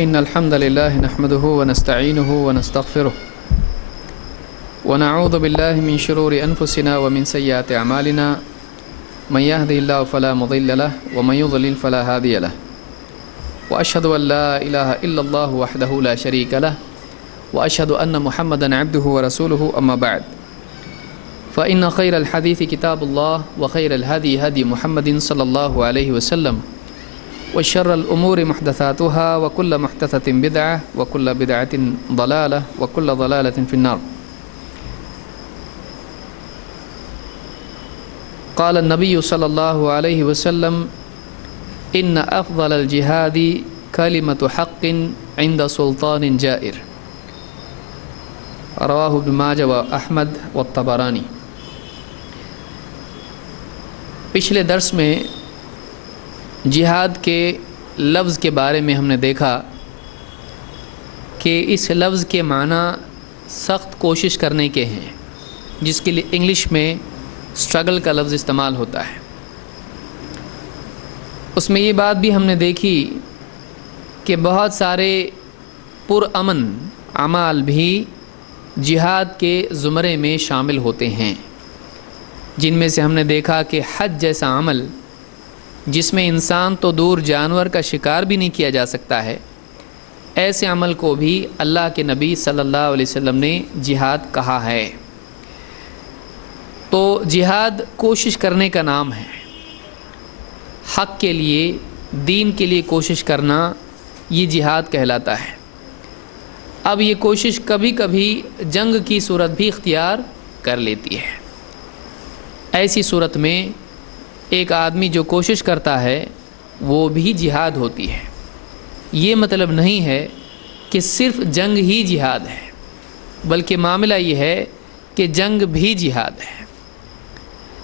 إن الحمد لله نحمده ونستعينه ونستغفره ونعوذ بالله من شرور أنفسنا ومن سيئات أعمالنا من يهده الله فلا مضل له ومن يضلل فلا هادي له وأشهد أن لا إله إلا الله وحده لا شريك له وأشهد أن محمدا عبده ورسوله أما بعد فإن خير الحديث كتاب الله وخير الهدي هدي محمد صلى الله عليه وسلم وشر الأمور محدثاتها وكل محدثة بدعة وكل بدعة ضلالة وكل ضلالة في النار. قال النبي صلى الله عليه وسلم إن أفضل الجهاد كلمة حق عند سلطان جائر. رواه ابن ماجہ و احمد و طبرانی. پچھلے درس میں جہاد کے لفظ کے بارے میں ہم نے دیکھا کہ اس لفظ کے معنی سخت کوشش کرنے کے ہیں، جس کے لیے انگلش میں اسٹرگل کا لفظ استعمال ہوتا ہے. اس میں یہ بات بھی ہم نے دیکھی کہ بہت سارے پرامن اعمال بھی جہاد کے زمرے میں شامل ہوتے ہیں، جن میں سے ہم نے دیکھا کہ حج جیسا عمل جس میں انسان تو دور جانور کا شکار بھی نہیں کیا جا سکتا ہے، ایسے عمل کو بھی اللہ کے نبی صلی اللہ علیہ وسلم نے جہاد کہا ہے. تو جہاد کوشش کرنے کا نام ہے. حق کے لیے، دین کے لیے کوشش کرنا، یہ جہاد کہلاتا ہے. اب یہ کوشش کبھی کبھی جنگ کی صورت بھی اختیار کر لیتی ہے. ایسی صورت میں ایک آدمی جو کوشش کرتا ہے وہ بھی جہاد ہوتی ہے. یہ مطلب نہیں ہے کہ صرف جنگ ہی جہاد ہے، بلکہ معاملہ یہ ہے کہ جنگ بھی جہاد ہے.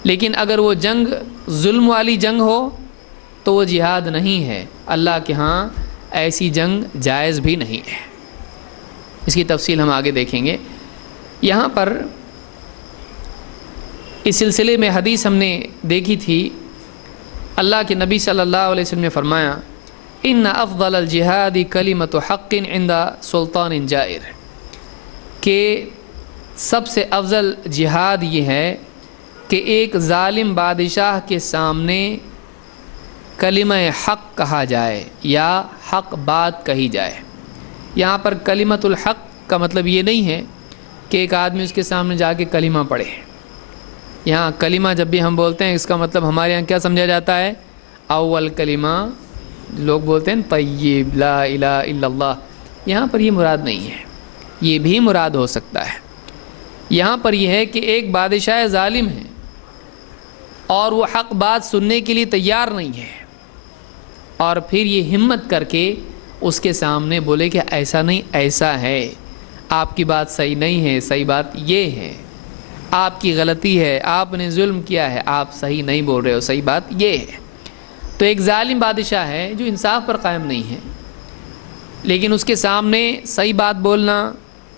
لیکن اگر وہ جنگ ظلم والی جنگ ہو تو وہ جہاد نہیں ہے. اللہ کے ہاں ایسی جنگ جائز بھی نہیں ہے. اس کی تفصیل ہم آگے دیکھیں گے. یہاں پر اس سلسلے میں حدیث ہم نے دیکھی تھی. اللہ کے نبی صلی اللہ علیہ وسلم نے فرمایا ان افضل الجہاد کلمۃ حق عند سلطان جائر، کہ سب سے افضل جہاد یہ ہے کہ ایک ظالم بادشاہ کے سامنے کلمہ حق کہا جائے یا حق بات کہی جائے. یہاں پر کلمۃ الحق کا مطلب یہ نہیں ہے کہ ایک آدمی اس کے سامنے جا کے کلمہ پڑھے. یہاں کلمہ جب بھی ہم بولتے ہیں اس کا مطلب ہمارے یہاں کیا سمجھا جاتا ہے؟ اول کلمہ لوگ بولتے ہیں طیب لا الہ الا اللہ. یہاں پر یہ مراد نہیں ہے. یہ بھی مراد ہو سکتا ہے. یہاں پر یہ ہے کہ ایک بادشاہ ظالم ہے اور وہ حق بات سننے کے لیے تیار نہیں ہے، اور پھر یہ ہمت کر کے اس کے سامنے بولے کہ ایسا نہیں ایسا ہے، آپ کی بات صحیح نہیں ہے، صحیح بات یہ ہے، آپ کی غلطی ہے، آپ نے ظلم کیا ہے، آپ صحیح نہیں بول رہے ہو، صحیح بات یہ ہے. تو ایک ظالم بادشاہ ہے جو انصاف پر قائم نہیں ہے، لیکن اس کے سامنے صحیح بات بولنا،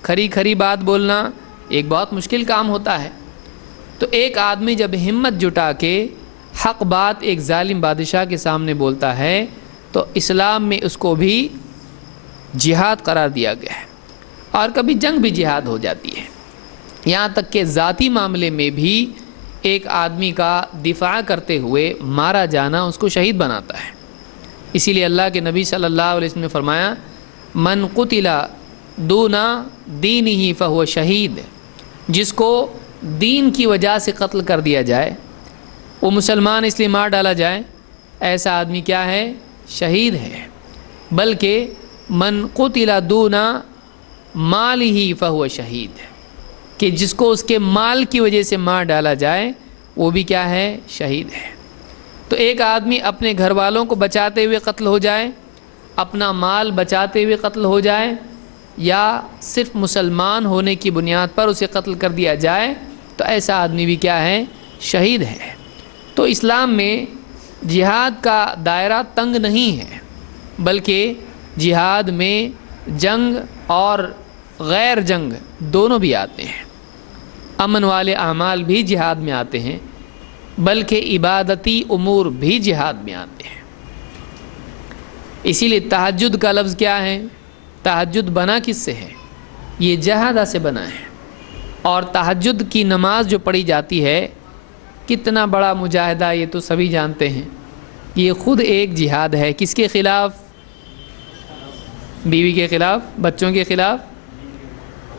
کھری بات بولنا ایک بہت مشکل کام ہوتا ہے. تو ایک آدمی جب ہمت جٹا کے حق بات ایک ظالم بادشاہ کے سامنے بولتا ہے تو اسلام میں اس کو بھی جہاد قرار دیا گیا ہے. اور کبھی جنگ بھی جہاد ہو جاتی ہے. یہاں تک کہ ذاتی معاملے میں بھی ایک آدمی کا دفاع کرتے ہوئے مارا جانا اس کو شہید بناتا ہے. اسی لیے اللہ کے نبی صلی اللہ علیہ وسلم نے فرمایا من قتل دون دینہ فہو شہید، جس کو دین کی وجہ سے قتل کر دیا جائے، وہ مسلمان اس لیے مار ڈالا جائے، ایسا آدمی کیا ہے؟ شہید ہے. بلکہ من قتل دون مالہ فہو شہید، کہ جس کو اس کے مال کی وجہ سے مار ڈالا جائے وہ بھی کیا ہے؟ شہید ہے. تو ایک آدمی اپنے گھر والوں کو بچاتے ہوئے قتل ہو جائے، اپنا مال بچاتے ہوئے قتل ہو جائے، یا صرف مسلمان ہونے کی بنیاد پر اسے قتل کر دیا جائے تو ایسا آدمی بھی کیا ہے؟ شہید ہے. تو اسلام میں جہاد کا دائرہ تنگ نہیں ہے، بلکہ جہاد میں جنگ اور غیر جنگ دونوں بھی آتے ہیں. امن والے اعمال بھی جہاد میں آتے ہیں، بلکہ عبادتی امور بھی جہاد میں آتے ہیں. اسی لیے تہجد کا لفظ کیا ہے؟ تہجد بنا کس سے ہے؟ یہ جہادہ سے بنا ہے. اور تہجد کی نماز جو پڑھی جاتی ہے کتنا بڑا مجاہدہ، یہ تو سبھی جانتے ہیں. یہ خود ایک جہاد ہے. کس کے خلاف؟ بیوی کے خلاف، بچوں کے خلاف،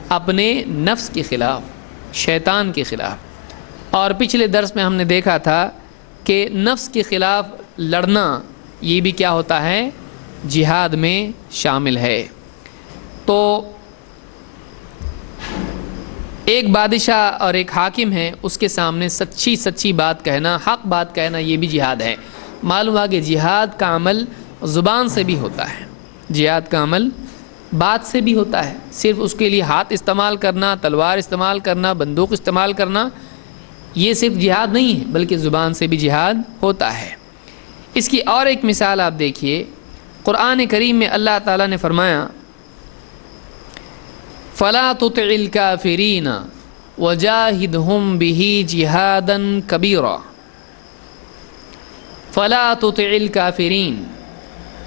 اپنے نفس کے خلاف، شیطان کے خلاف. اور پچھلے درس میں ہم نے دیکھا تھا کہ نفس کے خلاف لڑنا یہ بھی کیا ہوتا ہے؟ جہاد میں شامل ہے. تو ایک بادشاہ اور ایک حاکم ہے، اس کے سامنے سچی بات کہنا، حق بات کہنا، یہ بھی جہاد ہے. معلوم ہوا کہ جہاد کا عمل زبان سے بھی ہوتا ہے، جہاد کا عمل بات سے بھی ہوتا ہے. صرف اس کے لیے ہاتھ استعمال کرنا، تلوار استعمال کرنا، بندوق استعمال کرنا، یہ صرف جہاد نہیں ہے بلکہ زبان سے بھی جہاد ہوتا ہے. اس کی اور ایک مثال آپ دیکھیے، قرآن کریم میں اللہ تعالیٰ نے فرمایا فَلَا تُطِعِ الْكَافِرِينَ وَجَاهِدْهُمْ بِهِ جِهَادًا كَبِيرًا. فَلَا تُطِعِ الْكَافِرِينَ،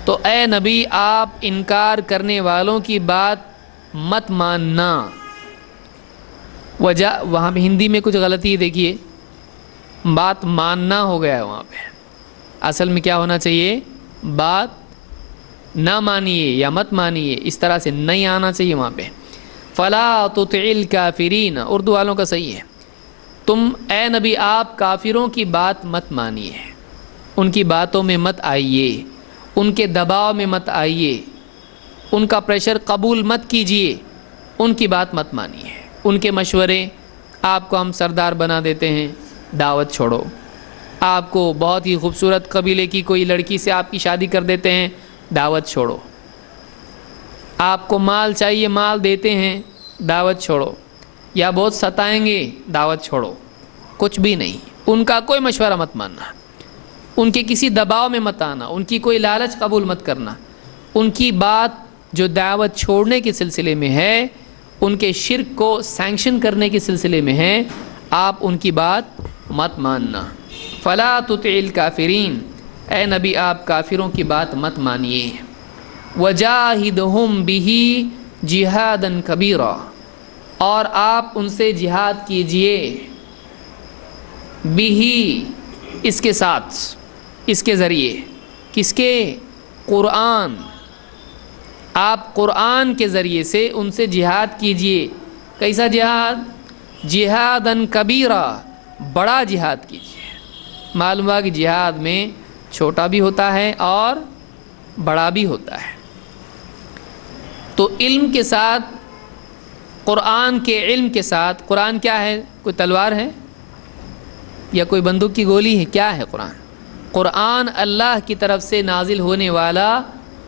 تو اے نبی آپ انکار کرنے والوں کی بات مت ماننا. وہاں پہ ہندی میں کچھ غلطی دیکھیے، بات ماننا ہو گیا ہے وہاں پہ. اصل میں کیا ہونا چاہیے؟ بات نہ مانیے یا مت مانیے، اس طرح سے نہیں آنا چاہیے وہاں پہ. فَلَا تُطِعِ الْكَافِرِينَ اردو والوں کا صحیح ہے. تم اے نبی آپ کافروں کی بات مت مانیے، ان کی باتوں میں مت آئیے، ان کے دباؤ میں مت آئیے، ان کا پریشر قبول مت کیجیے، ان کی بات مت مانیے. ان کے مشورے، آپ کو ہم سردار بنا دیتے ہیں، دعوت چھوڑو. آپ کو بہت ہی خوبصورت قبیلے کی کوئی لڑکی سے آپ کی شادی کر دیتے ہیں، دعوت چھوڑو. آپ کو مال چاہیے، مال دیتے ہیں، دعوت چھوڑو. یا بہت ستائیں گے، دعوت چھوڑو. کچھ بھی نہیں، ان کا کوئی مشورہ مت ماننا، ان کے کسی دباؤ میں مت آنا، ان کی کوئی لالچ قبول مت کرنا. ان کی بات جو دعوت چھوڑنے کے سلسلے میں ہے، ان کے شرک کو سینکشن کرنے کے سلسلے میں ہے، آپ ان کی بات مت ماننا. فَلَا تُطِعِ الْكَافِرِينَ، اے نبی آپ کافروں کی بات مت مانیے. وَجَاهِدْهُمْ بِهِ جِهَادًا كَبِيرًا، اور آپ ان سے جہاد کیجئے. بِهِ اس کے ساتھ، اس کے ذریعے. کس کے؟ قرآن. آپ قرآن کے ذریعے سے ان سے جہاد کیجئے. کیسا جہاد؟ جہادًا كَبِيرًا، بڑا جہاد کیجئے. معلوم ہوا کہ جہاد میں چھوٹا بھی ہوتا ہے اور بڑا بھی ہوتا ہے. تو علم کے ساتھ، قرآن کے علم کے ساتھ، قرآن کیا ہے؟ کوئی تلوار ہے یا کوئی بندوق کی گولی ہے؟ کیا ہے قرآن؟ قرآن اللہ کی طرف سے نازل ہونے والا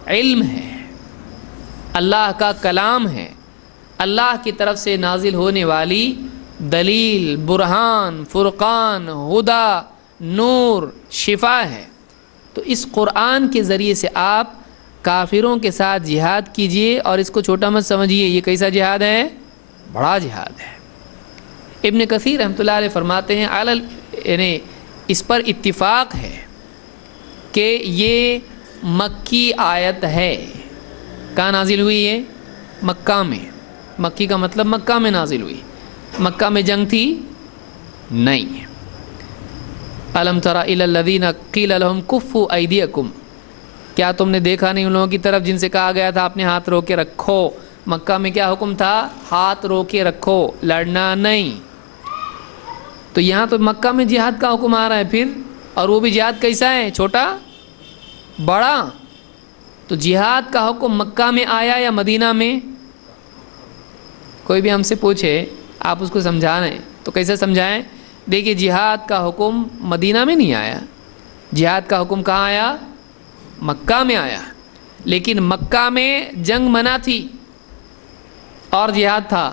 علم ہے، اللہ کا کلام ہے، اللہ کی طرف سے نازل ہونے والی دلیل، برہان، فرقان، ہدا، نور، شفا ہے. تو اس قرآن کے ذریعے سے آپ کافروں کے ساتھ جہاد کیجئے، اور اس کو چھوٹا مت سمجھیے. یہ کیسا جہاد ہے؟ بڑا جہاد ہے. ابن کثیر رحمۃ اللہ علیہ فرماتے ہیں یعنی اس پر اتفاق ہے کہ یہ مکی آیت ہے. کہاں نازل ہوئی ہے؟ مکہ میں. مکی کا مطلب مکہ میں نازل ہوئی. مکہ میں جنگ تھی؟ نہیں. الم تر الی الذین قیل لهم کفوا ایدیکم، کیا تم نے دیکھا نہیں ان لوگوں کی طرف جن سے کہا گیا تھا اپنے ہاتھ رو کے رکھو؟ مکہ میں کیا حکم تھا؟ ہاتھ رو کے رکھو، لڑنا نہیں. تو یہاں تو مکہ میں جہاد کا حکم آ رہا ہے پھر، اور وہ بھی جہاد کیسا ہے؟ چھوٹا؟ بڑا؟ تو جہاد کا حکم مکہ میں آیا یا مدینہ میں؟ کوئی بھی ہم سے پوچھے، آپ اس کو سمجھائیں تو کیسے سمجھائیں؟ دیکھیے جہاد کا حکم مدینہ میں نہیں آیا، جہاد کا حکم کہاں آیا؟ مکہ میں آیا. لیکن مکہ میں جنگ منع تھی اور جہاد تھا.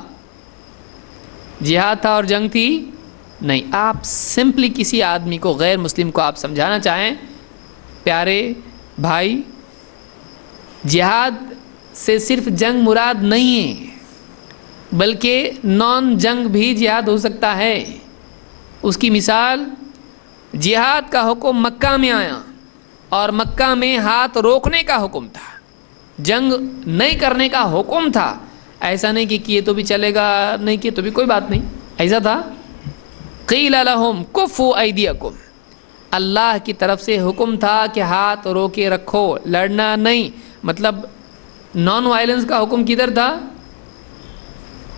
جہاد تھا اور جنگ تھی نہیں. آپ سمپلی کسی آدمی کو، غیر مسلم کو آپ سمجھانا چاہیں، پیارے بھائی جہاد سے صرف جنگ مراد نہیں ہے، بلکہ نان جنگ بھی جہاد ہو سکتا ہے. اس کی مثال، جہاد کا حکم مکہ میں آیا اور مکہ میں ہاتھ روکنے کا حکم تھا، جنگ نہیں کرنے کا حکم تھا. ایسا نہیں کہ کیے تو بھی چلے گا، نہیں کیے تو بھی کوئی بات نہیں، ایسا تھا. قیل لہم کفوا ایدیکم، اللہ کی طرف سے حکم تھا کہ ہاتھ روکے رکھو، لڑنا نہیں. مطلب نان وائلنس کا حکم کدھر تھا؟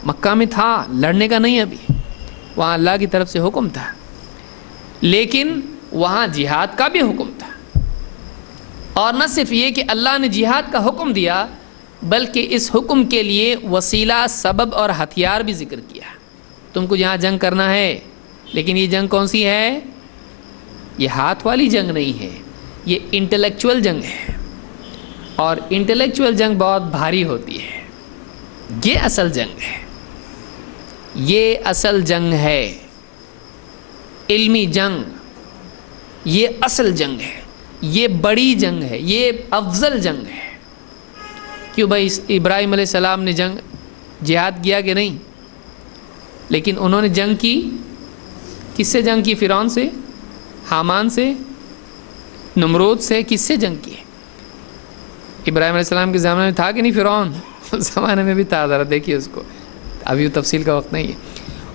مکہ میں تھا، لڑنے کا نہیں. ابھی وہاں اللہ کی طرف سے حکم تھا، لیکن وہاں جہاد کا بھی حکم تھا. اور نہ صرف یہ کہ اللہ نے جہاد کا حکم دیا، بلکہ اس حکم کے لیے وسیلہ، سبب اور ہتھیار بھی ذکر کیا. تم کو یہاں جنگ کرنا ہے، لیکن یہ جنگ کون سی ہے؟ یہ ہاتھ والی جنگ نہیں ہے، یہ انٹلیکچول جنگ ہے. اور انٹلیکچول جنگ بہت بھاری ہوتی ہے. یہ اصل جنگ ہے، یہ اصل جنگ ہے، علمی جنگ. یہ اصل جنگ ہے، یہ بڑی جنگ ہے، یہ افضل جنگ ہے. کیوں بھائی؟ ابراہیم علیہ السلام نے جنگ جہاد کیا کہ نہیں؟ لیکن انہوں نے جنگ کی، کس سے جنگ کی؟ فرعون سے، حامان سے، نمرود سے. کس سے جنگ کی؟ ابراہیم علیہ السلام کے زمانے میں تھا کہ نہیں فرعون؟ اس زمانے میں بھی تھا. ذرا دیکھیے اس کو، ابھی وہ تفصیل کا وقت نہیں ہے.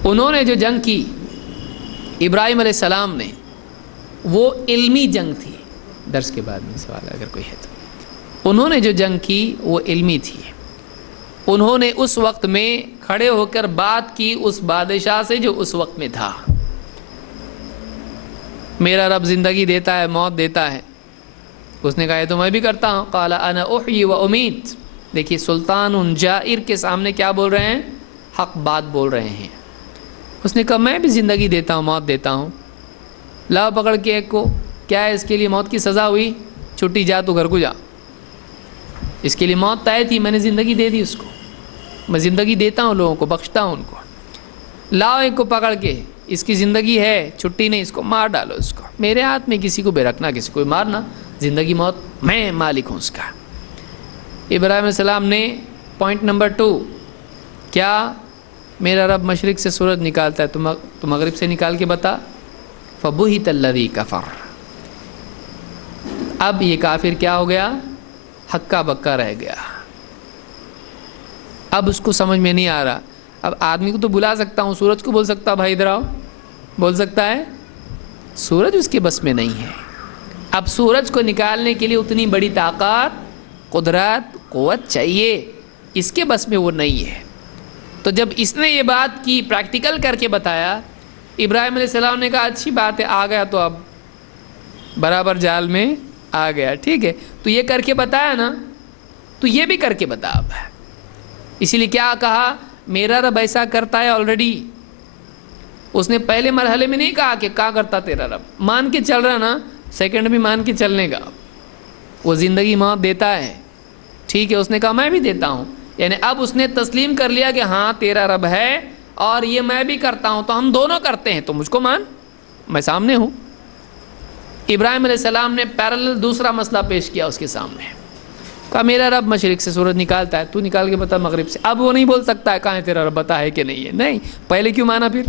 انہوں نے جو جنگ کی ابراہیم علیہ السلام نے، وہ علمی جنگ تھی. درس کے بعد میں سوال اگر کوئی ہے تو. انہوں نے جو جنگ کی وہ علمی تھی. انہوں نے اس وقت میں کھڑے ہو کر بات کی اس بادشاہ سے جو اس وقت میں تھا. میرا رب زندگی دیتا ہے، موت دیتا ہے. اس نے کہا تو میں بھی کرتا ہوں. قال انا احیی و امیت. دیکھیے سلطان جائر کے سامنے کیا بول رہے ہیں؟ حق بات بول رہے ہیں. اس نے کہا میں بھی زندگی دیتا ہوں، موت دیتا ہوں. لاؤ پکڑ کے ایک کو. کیا ہے اس کے لیے موت کی سزا ہوئی؟ چھٹی، جا تو گھر کو جا. اس کے لیے موت طے تھی، میں نے زندگی دے دی اس کو. میں زندگی دیتا ہوں لوگوں کو، بخشتا ہوں ان کو. لاؤ ایک کو پکڑ کے، اس کی زندگی ہے، چھٹی نہیں، اس کو مار ڈالو. اس کو میرے ہاتھ میں، کسی کو بے رکھنا، کسی کو مارنا، زندگی موت میں مالک ہوں اس کا. ابراہیم علیہ السلام نے پوائنٹ نمبر 2 کیا؟ میرا رب مشرق سے سورج نکالتا ہے، تو مغرب سے نکال کے بتا. فبہت الذی کفر. اب یہ کافر کیا ہو گیا؟ ہکا بکا رہ گیا. اب اس کو سمجھ میں نہیں آ رہا. اب آدمی کو تو بلا سکتا ہوں، سورج کو بول سکتا بھائی ادھر آؤ، بول سکتا ہے. سورج اس کے بس میں نہیں ہے. اب سورج کو نکالنے کے لیے اتنی بڑی طاقت، قدرت، قوت چاہیے، اس کے بس میں وہ نہیں ہے. تو جب اس نے یہ بات کی، پریکٹیکل کر کے بتایا، ابراہیم علیہ السلام نے کہا اچھی بات ہے، آ گیا تو اب برابر جال میں آ گیا. ٹھیک ہے، تو یہ کر کے بتایا نا، تو یہ بھی کر کے بتا. اب اسی لیے کیا کہا؟ میرا رب ایسا کرتا ہے آلریڈی. اس نے پہلے مرحلے میں نہیں کہا کہ کیا کرتا تیرا رب، مان کے چل رہا نا، سیکنڈ بھی مان کے چلنے کا. وہ زندگی موت دیتا ہے. ٹھیک ہے، اس نے کہا میں بھی دیتا ہوں. یعنی اب اس نے تسلیم کر لیا کہ ہاں تیرا رب ہے اور یہ میں بھی کرتا ہوں، تو ہم دونوں کرتے ہیں، تو مجھ کو مان، میں سامنے ہوں. ابراہیم علیہ السلام نے پیرالل دوسرا مسئلہ پیش کیا اس کے سامنے. کہا میرا رب مشرق سے سورج نکالتا ہے، تو نکال کے بتا مغرب سے. اب وہ نہیں بول سکتا ہے کہاں ہے تیرا رب، بتا ہے کہ نہیں ہے. نہیں، پہلے کیوں مانا؟ پھر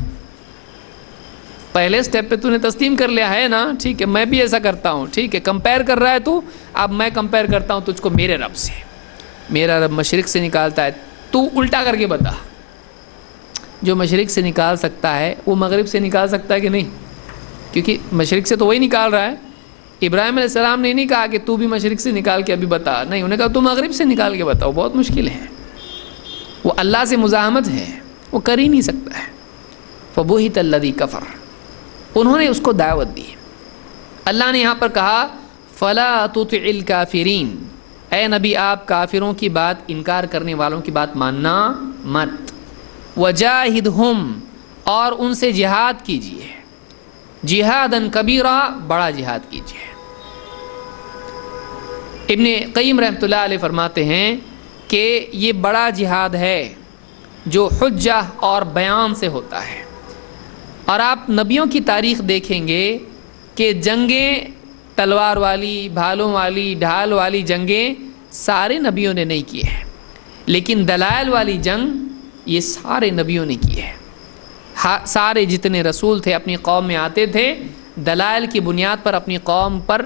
پہلے سٹیپ پہ تو نے تسلیم کر لیا ہے نا. ٹھیک ہے، میں بھی ایسا کرتا ہوں. ٹھیک ہے، کمپیئر کر رہا ہے تو اب میں کمپیئر کرتا ہوں تجھ کو میرے رب سے. میرا رب مشرق سے نکالتا ہے، تو الٹا کر کے بتا. جو مشرق سے نکال سکتا ہے وہ مغرب سے نکال سکتا ہے کہ نہیں؟ کیونکہ مشرق سے تو وہی نکال رہا ہے. ابراہیم علیہ السلام نے نہیں کہا کہ تو بھی مشرق سے نکال کے ابھی بتا. نہیں، انہوں نے کہا تو مغرب سے نکال کے بتاؤ. بہت مشکل ہے، وہ اللہ سے مزاحمت ہے، وہ کر ہی نہیں سکتا ہے. فبہت الذی کفر. انہوں نے اس کو دعوت دی. اللہ نے یہاں پر کہا فلا تطع الکافرین. اے نبی آپ کافروں کی بات، انکار کرنے والوں کی بات ماننا مت. وجاہدہم، اور ان سے جہاد کیجیے. جہادن کبیرہ، بڑا جہاد کیجیے. ابن قیم رحمۃ اللہ علیہ فرماتے ہیں کہ یہ بڑا جہاد ہے جو حجہ اور بیان سے ہوتا ہے. اور آپ نبیوں کی تاریخ دیکھیں گے کہ جنگیں، تلوار والی، بھالوں والی، ڈھال والی جنگیں سارے نبیوں نے نہیں کی ہے، لیکن دلائل والی جنگ یہ سارے نبیوں نے کی ہے. سارے جتنے رسول تھے اپنی قوم میں آتے تھے، دلائل کی بنیاد پر اپنی قوم پر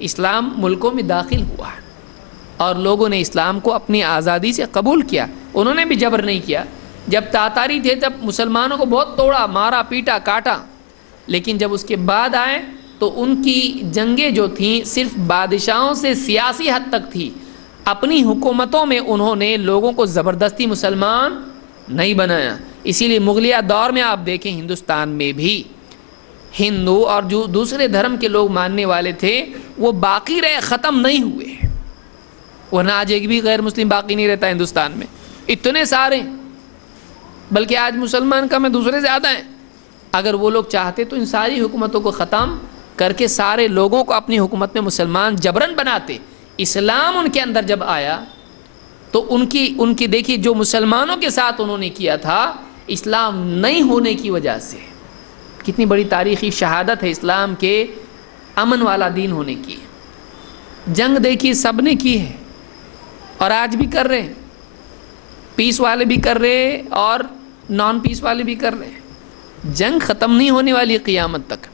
اسلام ملکوں میں داخل ہوا اور لوگوں نے اسلام کو اپنی آزادی سے قبول کیا. انہوں نے بھی جبر نہیں کیا. جب تاتاری تھے تب مسلمانوں کو بہت توڑا، مارا، پیٹا، کاٹا، لیکن جب اس کے بعد آئے تو ان کی جنگیں جو تھیں صرف بادشاہوں سے سیاسی حد تک تھی. اپنی حکومتوں میں انہوں نے لوگوں کو زبردستی مسلمان نہیں بنایا. اسی لیے مغلیہ دور میں آپ دیکھیں ہندوستان میں بھی ہندو اور جو دوسرے دھرم کے لوگ ماننے والے تھے وہ باقی رہے، ختم نہیں ہوئے. ورنہ آج ایک بھی غیر مسلم باقی نہیں رہتا ہندوستان میں، اتنے سارے، بلکہ آج مسلمان کم ہے، دوسرے زیادہ ہیں. اگر وہ لوگ چاہتے تو ان ساری حکومتوں کو ختم کر کے سارے لوگوں کو اپنی حکومت میں مسلمان جبرن بناتے. اسلام ان کے اندر جب آیا تو ان کی دیکھیے جو مسلمانوں کے ساتھ انہوں نے کیا تھا، اسلام نہیں ہونے کی وجہ سے، کتنی بڑی تاریخی شہادت ہے اسلام کے امن والا دین ہونے کی. جنگ دیکھیے سب نے کی ہے اور آج بھی کر رہے ہیں، پیس والے بھی کر رہے اور نان پیس والے بھی کر رہے ہیں. جنگ ختم نہیں ہونے والی قیامت تک.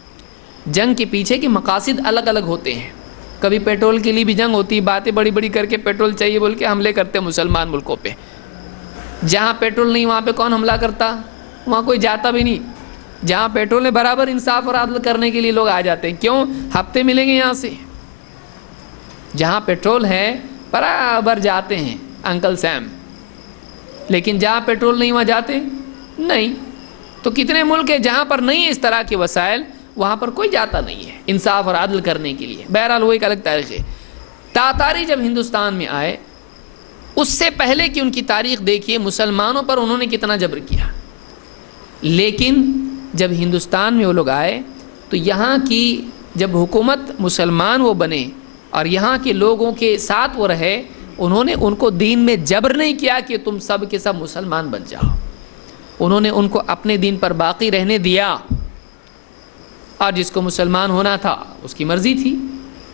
جنگ کے پیچھے کے مقاصد الگ الگ ہوتے ہیں. کبھی پیٹرول کے لیے بھی جنگ ہوتی ہے، باتیں بڑی بڑی کر کے پیٹرول چاہیے بول کے حملے کرتے ہیں مسلمان ملکوں پہ. جہاں پیٹرول نہیں وہاں پہ کون حملہ کرتا؟ وہاں کوئی جاتا بھی نہیں. جہاں پیٹرول ہے برابر انصاف اور عدل کرنے کے لیے لوگ آ جاتے ہیں. کیوں؟ ہفتے ملیں گے یہاں سے. جہاں پیٹرول ہے برابر جاتے ہیں انکل سیم، لیکن جہاں پیٹرول نہیں وہاں جاتے نہیں. تو کتنے ملک ہیں جہاں پر نہیں ہے اس طرح کے وسائل، وہاں پر کوئی جاتا نہیں ہے انصاف اور عدل کرنے کے لیے. بہرحال وہ ایک الگ تاریخ ہے. تاتاری جب ہندوستان میں آئے، اس سے پہلے کی ان کی تاریخ دیکھیے، مسلمانوں پر انہوں نے کتنا جبر کیا. لیکن جب ہندوستان میں وہ لوگ آئے تو یہاں کی جب حکومت مسلمان وہ بنے اور یہاں کے لوگوں کے ساتھ وہ رہے، انہوں نے ان کو دین میں جبر نہیں کیا کہ تم سب کے سب مسلمان بن جاؤ. انہوں نے ان کو اپنے دین پر باقی رہنے دیا، اور جس کو مسلمان ہونا تھا اس کی مرضی تھی.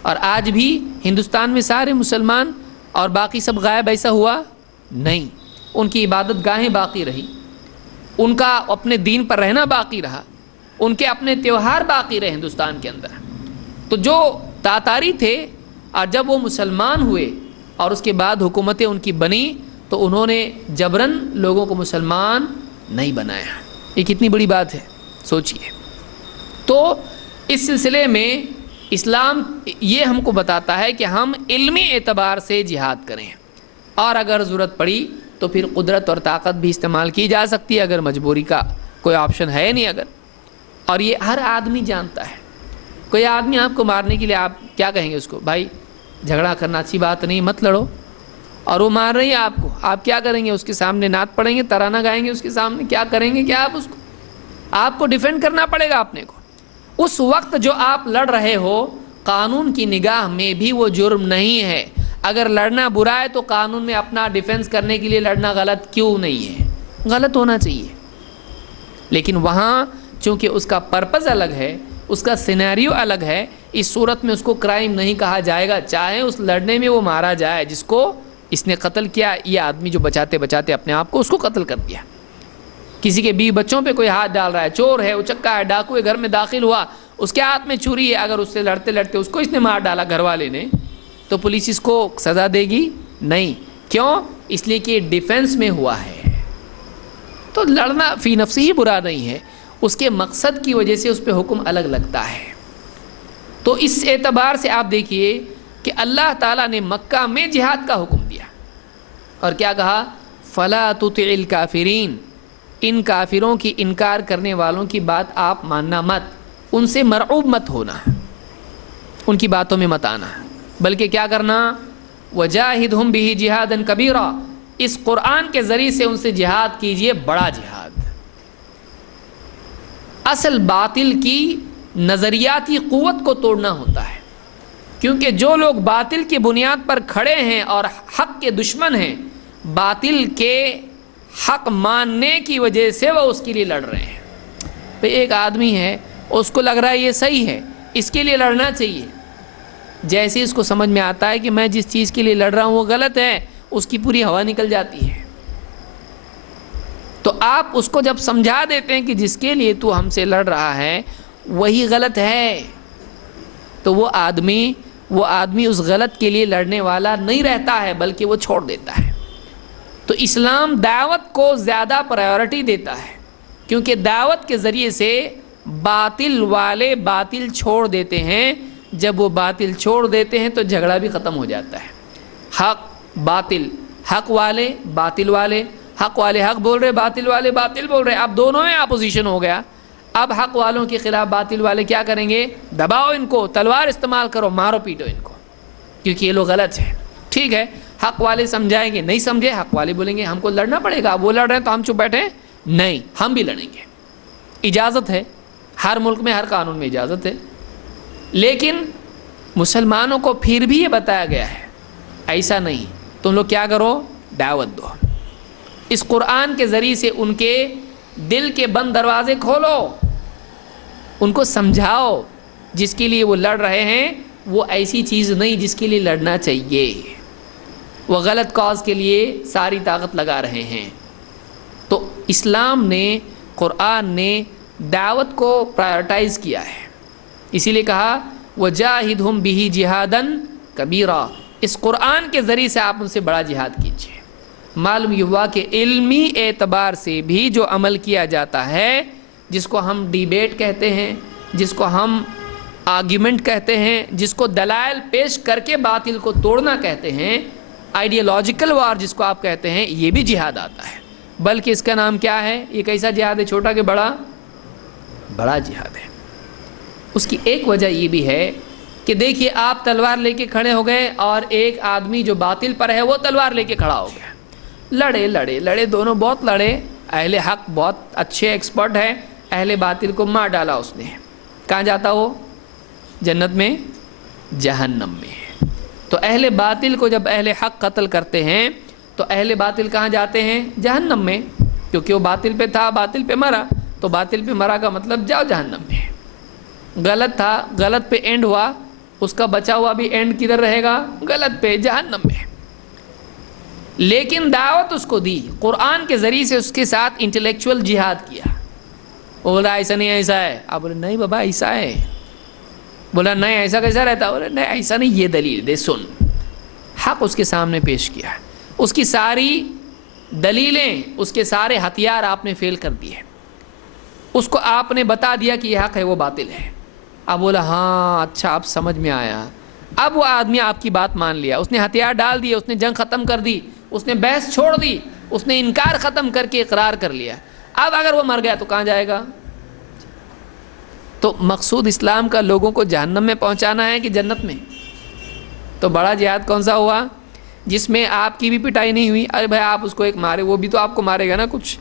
اور آج بھی ہندوستان میں سارے مسلمان اور باقی سب غائب ایسا ہوا نہیں. ان کی عبادت گاہیں باقی رہی، ان کا اپنے دین پر رہنا باقی رہا، ان کے اپنے تیوہار باقی رہے ہندوستان کے اندر. تو جو تاتاری تھے اور جب وہ مسلمان ہوئے اور اس کے بعد حکومتیں ان کی بنی تو انہوں نے جبرن لوگوں کو مسلمان نہیں بنایا. یہ کتنی بڑی بات ہے سوچئے. تو اس سلسلے میں اسلام یہ ہم کو بتاتا ہے کہ ہم علمی اعتبار سے جہاد کریں، اور اگر ضرورت پڑی تو پھر قدرت اور طاقت بھی استعمال کی جا سکتی ہے اگر مجبوری کا کوئی آپشن ہے نہیں اگر. اور یہ ہر آدمی جانتا ہے. کوئی آدمی آپ کو مارنے کے لیے آپ کیا کہیں گے اس کو؟ بھائی جھگڑا کرنا اچھی بات نہیں، مت لڑو. اور وہ مار رہی ہے آپ کو، آپ کیا کریں گے؟ اس کے سامنے نعت پڑھیں گے، ترانہ گائیں گے اس کے سامنے؟ کیا کریں گے؟ کیا آپ کو ڈیفینڈ کرنا پڑے گا اپنے کو. اس وقت جو آپ لڑ رہے ہو قانون کی نگاہ میں بھی وہ جرم نہیں ہے. اگر لڑنا برا ہے تو قانون میں اپنا ڈیفینس کرنے کے لیے لڑنا غلط کیوں نہیں ہے؟ غلط ہونا چاہیے. لیکن وہاں چونکہ اس کا پرپز الگ ہے، اس کا سینیریو الگ ہے، اس صورت میں اس کو کرائم نہیں کہا جائے گا، چاہے اس لڑنے میں وہ مارا جائے جس کو اس نے قتل کیا. یہ آدمی جو بچاتے بچاتے اپنے آپ کو اس کو قتل کر دیا. کسی کے بیوی بچوں پہ کوئی ہاتھ ڈال رہا ہے، چور ہے، اچکا ہے، ڈاکو ہے، گھر میں داخل ہوا، اس کے ہاتھ میں چھری ہے، اگر اس سے لڑتے لڑتے اس کو اس نے مار ڈالا گھر والے نے، تو پولیس اس کو سزا دے گی؟ نہیں. کیوں؟ اس لیے کہ ڈیفنس میں ہوا ہے. تو لڑنا فی نفسی ہی برا نہیں ہے، اس کے مقصد کی وجہ سے اس پہ حکم الگ لگتا ہے. تو اس اعتبار سے آپ دیکھیے کہ اللہ تعالیٰ نے مکہ میں جہاد کا حکم دیا اور کیا کہا؟ فَلَا تُطِعِ الْكَافِرِينَ. ان کافروں کی انکار کرنے والوں کی بات آپ ماننا مت، ان سے مرعوب مت ہونا، ان کی باتوں میں مت آنا، بلکہ کیا کرنا؟ وَجَاهِدْهُمْ بِهِ جِهَادًا كَبِيرًا. اس قرآن کے ذریعے سے ان سے جہاد کیجئے، بڑا جہاد. اصل باطل کی نظریاتی قوت کو توڑنا ہوتا ہے، کیونکہ جو لوگ باطل کی بنیاد پر کھڑے ہیں اور حق کے دشمن ہیں، باطل کے حق ماننے کی وجہ سے وہ اس کے لیے لڑ رہے ہیں. بھئی ایک آدمی ہے، اس کو لگ رہا ہے یہ صحیح ہے، اس کے لیے لڑنا چاہیے. جیسے اس کو سمجھ میں آتا ہے کہ میں جس چیز کے لیے لڑ رہا ہوں وہ غلط ہے، اس کی پوری ہوا نکل جاتی ہے. تو آپ اس کو جب سمجھا دیتے ہیں کہ جس کے لیے تو ہم سے لڑ رہا ہے وہی غلط ہے، تو وہ آدمی وہ آدمی اس غلط کے لیے لڑنے والا نہیں رہتا ہے بلکہ وہ چھوڑ دیتا ہے۔ تو اسلام دعوت کو زیادہ پرائیورٹی دیتا ہے، کیونکہ دعوت کے ذریعے سے باطل والے باطل چھوڑ دیتے ہیں۔ جب وہ باطل چھوڑ دیتے ہیں تو جھگڑا بھی ختم ہو جاتا ہے۔ حق باطل، حق والے باطل والے، حق والے حق بول رہے، باطل والے باطل بول رہے، اب دونوں میں اپوزیشن ہو گیا۔ اب حق والوں کے خلاف باطل والے کیا کریں گے؟ دباؤ ان کو، تلوار استعمال کرو، مارو پیٹو ان کو، کیونکہ یہ لوگ غلط ہیں۔ ٹھیک ہے، حق والے سمجھائیں گے، نہیں سمجھے حق والے بولیں گے ہم کو لڑنا پڑے گا، وہ لڑ رہے ہیں تو ہم چپ بیٹھے، نہیں ہم بھی لڑیں گے۔ اجازت ہے، ہر ملک میں ہر قانون میں اجازت ہے، لیکن مسلمانوں کو پھر بھی یہ بتایا گیا ہے ایسا نہیں، تم لوگ کیا کرو؟ دعوت دو، اس قرآن کے ذریعے سے ان کے دل کے بند دروازے کھولو، ان کو سمجھاؤ جس کے لیے وہ لڑ رہے ہیں وہ ایسی چیز نہیں جس کے لیے لڑنا چاہیے، وہ غلط کاز کے لیے ساری طاقت لگا رہے ہیں۔ تو اسلام نے، قرآن نے دعوت کو پرائیورٹائز کیا ہے، اسی لیے کہا وَجَاهِدْهُمْ بِهِ جِهَادًا كَبِيرًا، اس قرآن کے ذریعے سے آپ ان سے بڑا جہاد کیجیے۔ معلوم یہ ہوا کہ علمی اعتبار سے بھی جو عمل کیا جاتا ہے، جس کو ہم ڈیبیٹ کہتے ہیں، جس کو ہم آرگیومنٹ کہتے ہیں، جس کو دلائل پیش کر کے باطل کو توڑنا کہتے ہیں، آئیڈیالوجیکل وار جس کو آپ کہتے ہیں، یہ بھی جہاد آتا ہے۔ بلکہ اس کا نام کیا ہے؟ یہ کیسا جہاد ہے؟ چھوٹا کہ بڑا؟ بڑا جہاد ہے۔ اس کی ایک وجہ یہ بھی ہے کہ دیکھیے آپ تلوار لے کے کھڑے ہو گئے اور ایک آدمی جو باطل پر ہے وہ تلوار لے کے کھڑا ہو گیا، لڑے لڑے لڑے، دونوں بہت لڑے، اہل حق بہت اچھے ایکسپرٹ ہے، اہل باطل کو مار ڈالا اس نے، کہاں جاتا وہ؟ جنت میں؟ جہنم میں۔ تو اہل باطل کو جب اہل حق قتل کرتے ہیں تو اہل باطل کہاں جاتے ہیں؟ جہنم میں، کیونکہ وہ باطل پہ تھا، باطل پہ مرا، تو باطل پہ مرا کا مطلب جاؤ جہنم میں۔ غلط تھا، غلط پہ اینڈ ہوا، اس کا بچا ہوا بھی اینڈ کدھر رہے گا؟ غلط پہ، جہنم میں۔ لیکن دعوت اس کو دی، قرآن کے ذریعے سے اس کے ساتھ انٹلیکچول جہاد کیا۔ وہ بولا ایسا نہیں ایسا ہے، آپ بولے نہیں بابا ایسا ہے، بولا نہیں ایسا کیسا رہتا، بولے نہیں ایسا نہیں، یہ دلیل دے سن، حق اس کے سامنے پیش کیا، اس کی ساری دلیلیں، اس کے سارے ہتھیار آپ نے فیل کر دیے، اس کو آپ نے بتا دیا کہ یہ حق ہے وہ باطل ہے۔ اب بولا ہاں اچھا اب سمجھ میں آیا، اب وہ آدمی آپ کی بات مان لیا، اس نے ہتھیار ڈال دیے، اس نے جنگ ختم کر دی، اس نے بحث چھوڑ دی، اس نے انکار ختم کر کے اقرار کر لیا۔ اب اگر وہ مر گیا تو کہاں جائے گا؟ تو مقصود اسلام کا لوگوں کو جہنم میں پہنچانا ہے کہ جنت میں؟ تو بڑا جہاد کون سا ہوا؟ جس میں آپ کی بھی پٹائی نہیں ہوئی، ارے بھائی آپ اس کو ایک مارے، وہ بھی تو آپ کو مارے گا نا کچھ،